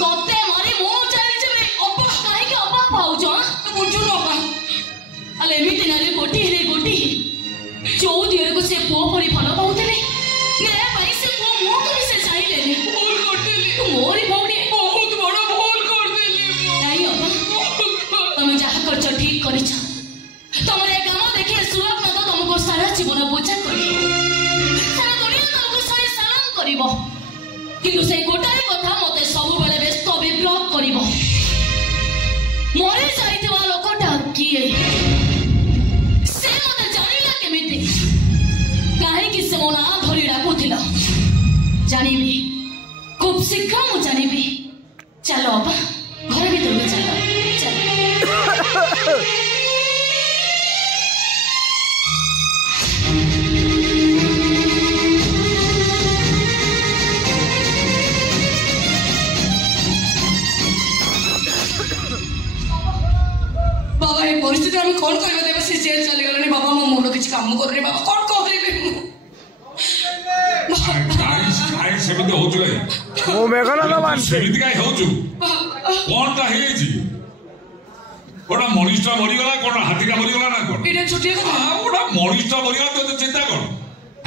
तोते मारे मु जेल जे अपा काहे के अपा पाउ छ तो बुझु न अपा अले एमिति नाले गोटी जो दियर को से पो परी फल पाउतले ने भाई से पो मो को से चाहिले भूल करदेली तू मोरी भौणी बहुत बड़ भूल करदेली नाही अपा तुम जहा करछ ठीक करिछ तमरे काम देखि सुलभ न तो तुमको सारा जीवन बोझा करी सारा दुनिया तुमको सही सलाम करिवो किंतु से गोटारे कथा मते सब बेले व्यस्त विब्रत करिवो मरे जाइतवा लोकटा किए से मते जानिला केमिति काहे कि से मोना धरि डाकुथिला जानिबी खूब शीघ्र मु जानिबी चलो अपा घर भीतर चलो चलो बाबा ये परिस्थिति हम कौन कहबे देबे से जेल चले गलनी बाबा मो मोर किछ काम कर रे बाबा कौन कहबे गाइस सेमिति हो जुले ओ मेघना ना मान सेमिति काय हो जु कोनटा हे जी ओटा मनिष्ठा मरि गला कोन हाथीटा मरि गला ना कोन एटा छोटी कथा ओटा मनिष्ठा मरि गला तो चिंता कोन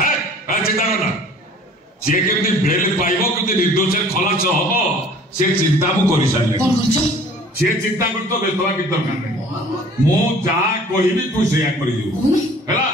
है चिंता करना जे केमति बेल पाइबो कि निर्दोष खलास हबो से चिंता मु करि सारिले कोन करछ जे चिंता करतो बेतवा की दरकार नै मो जा कहिबी तू सेया करि दियो हैला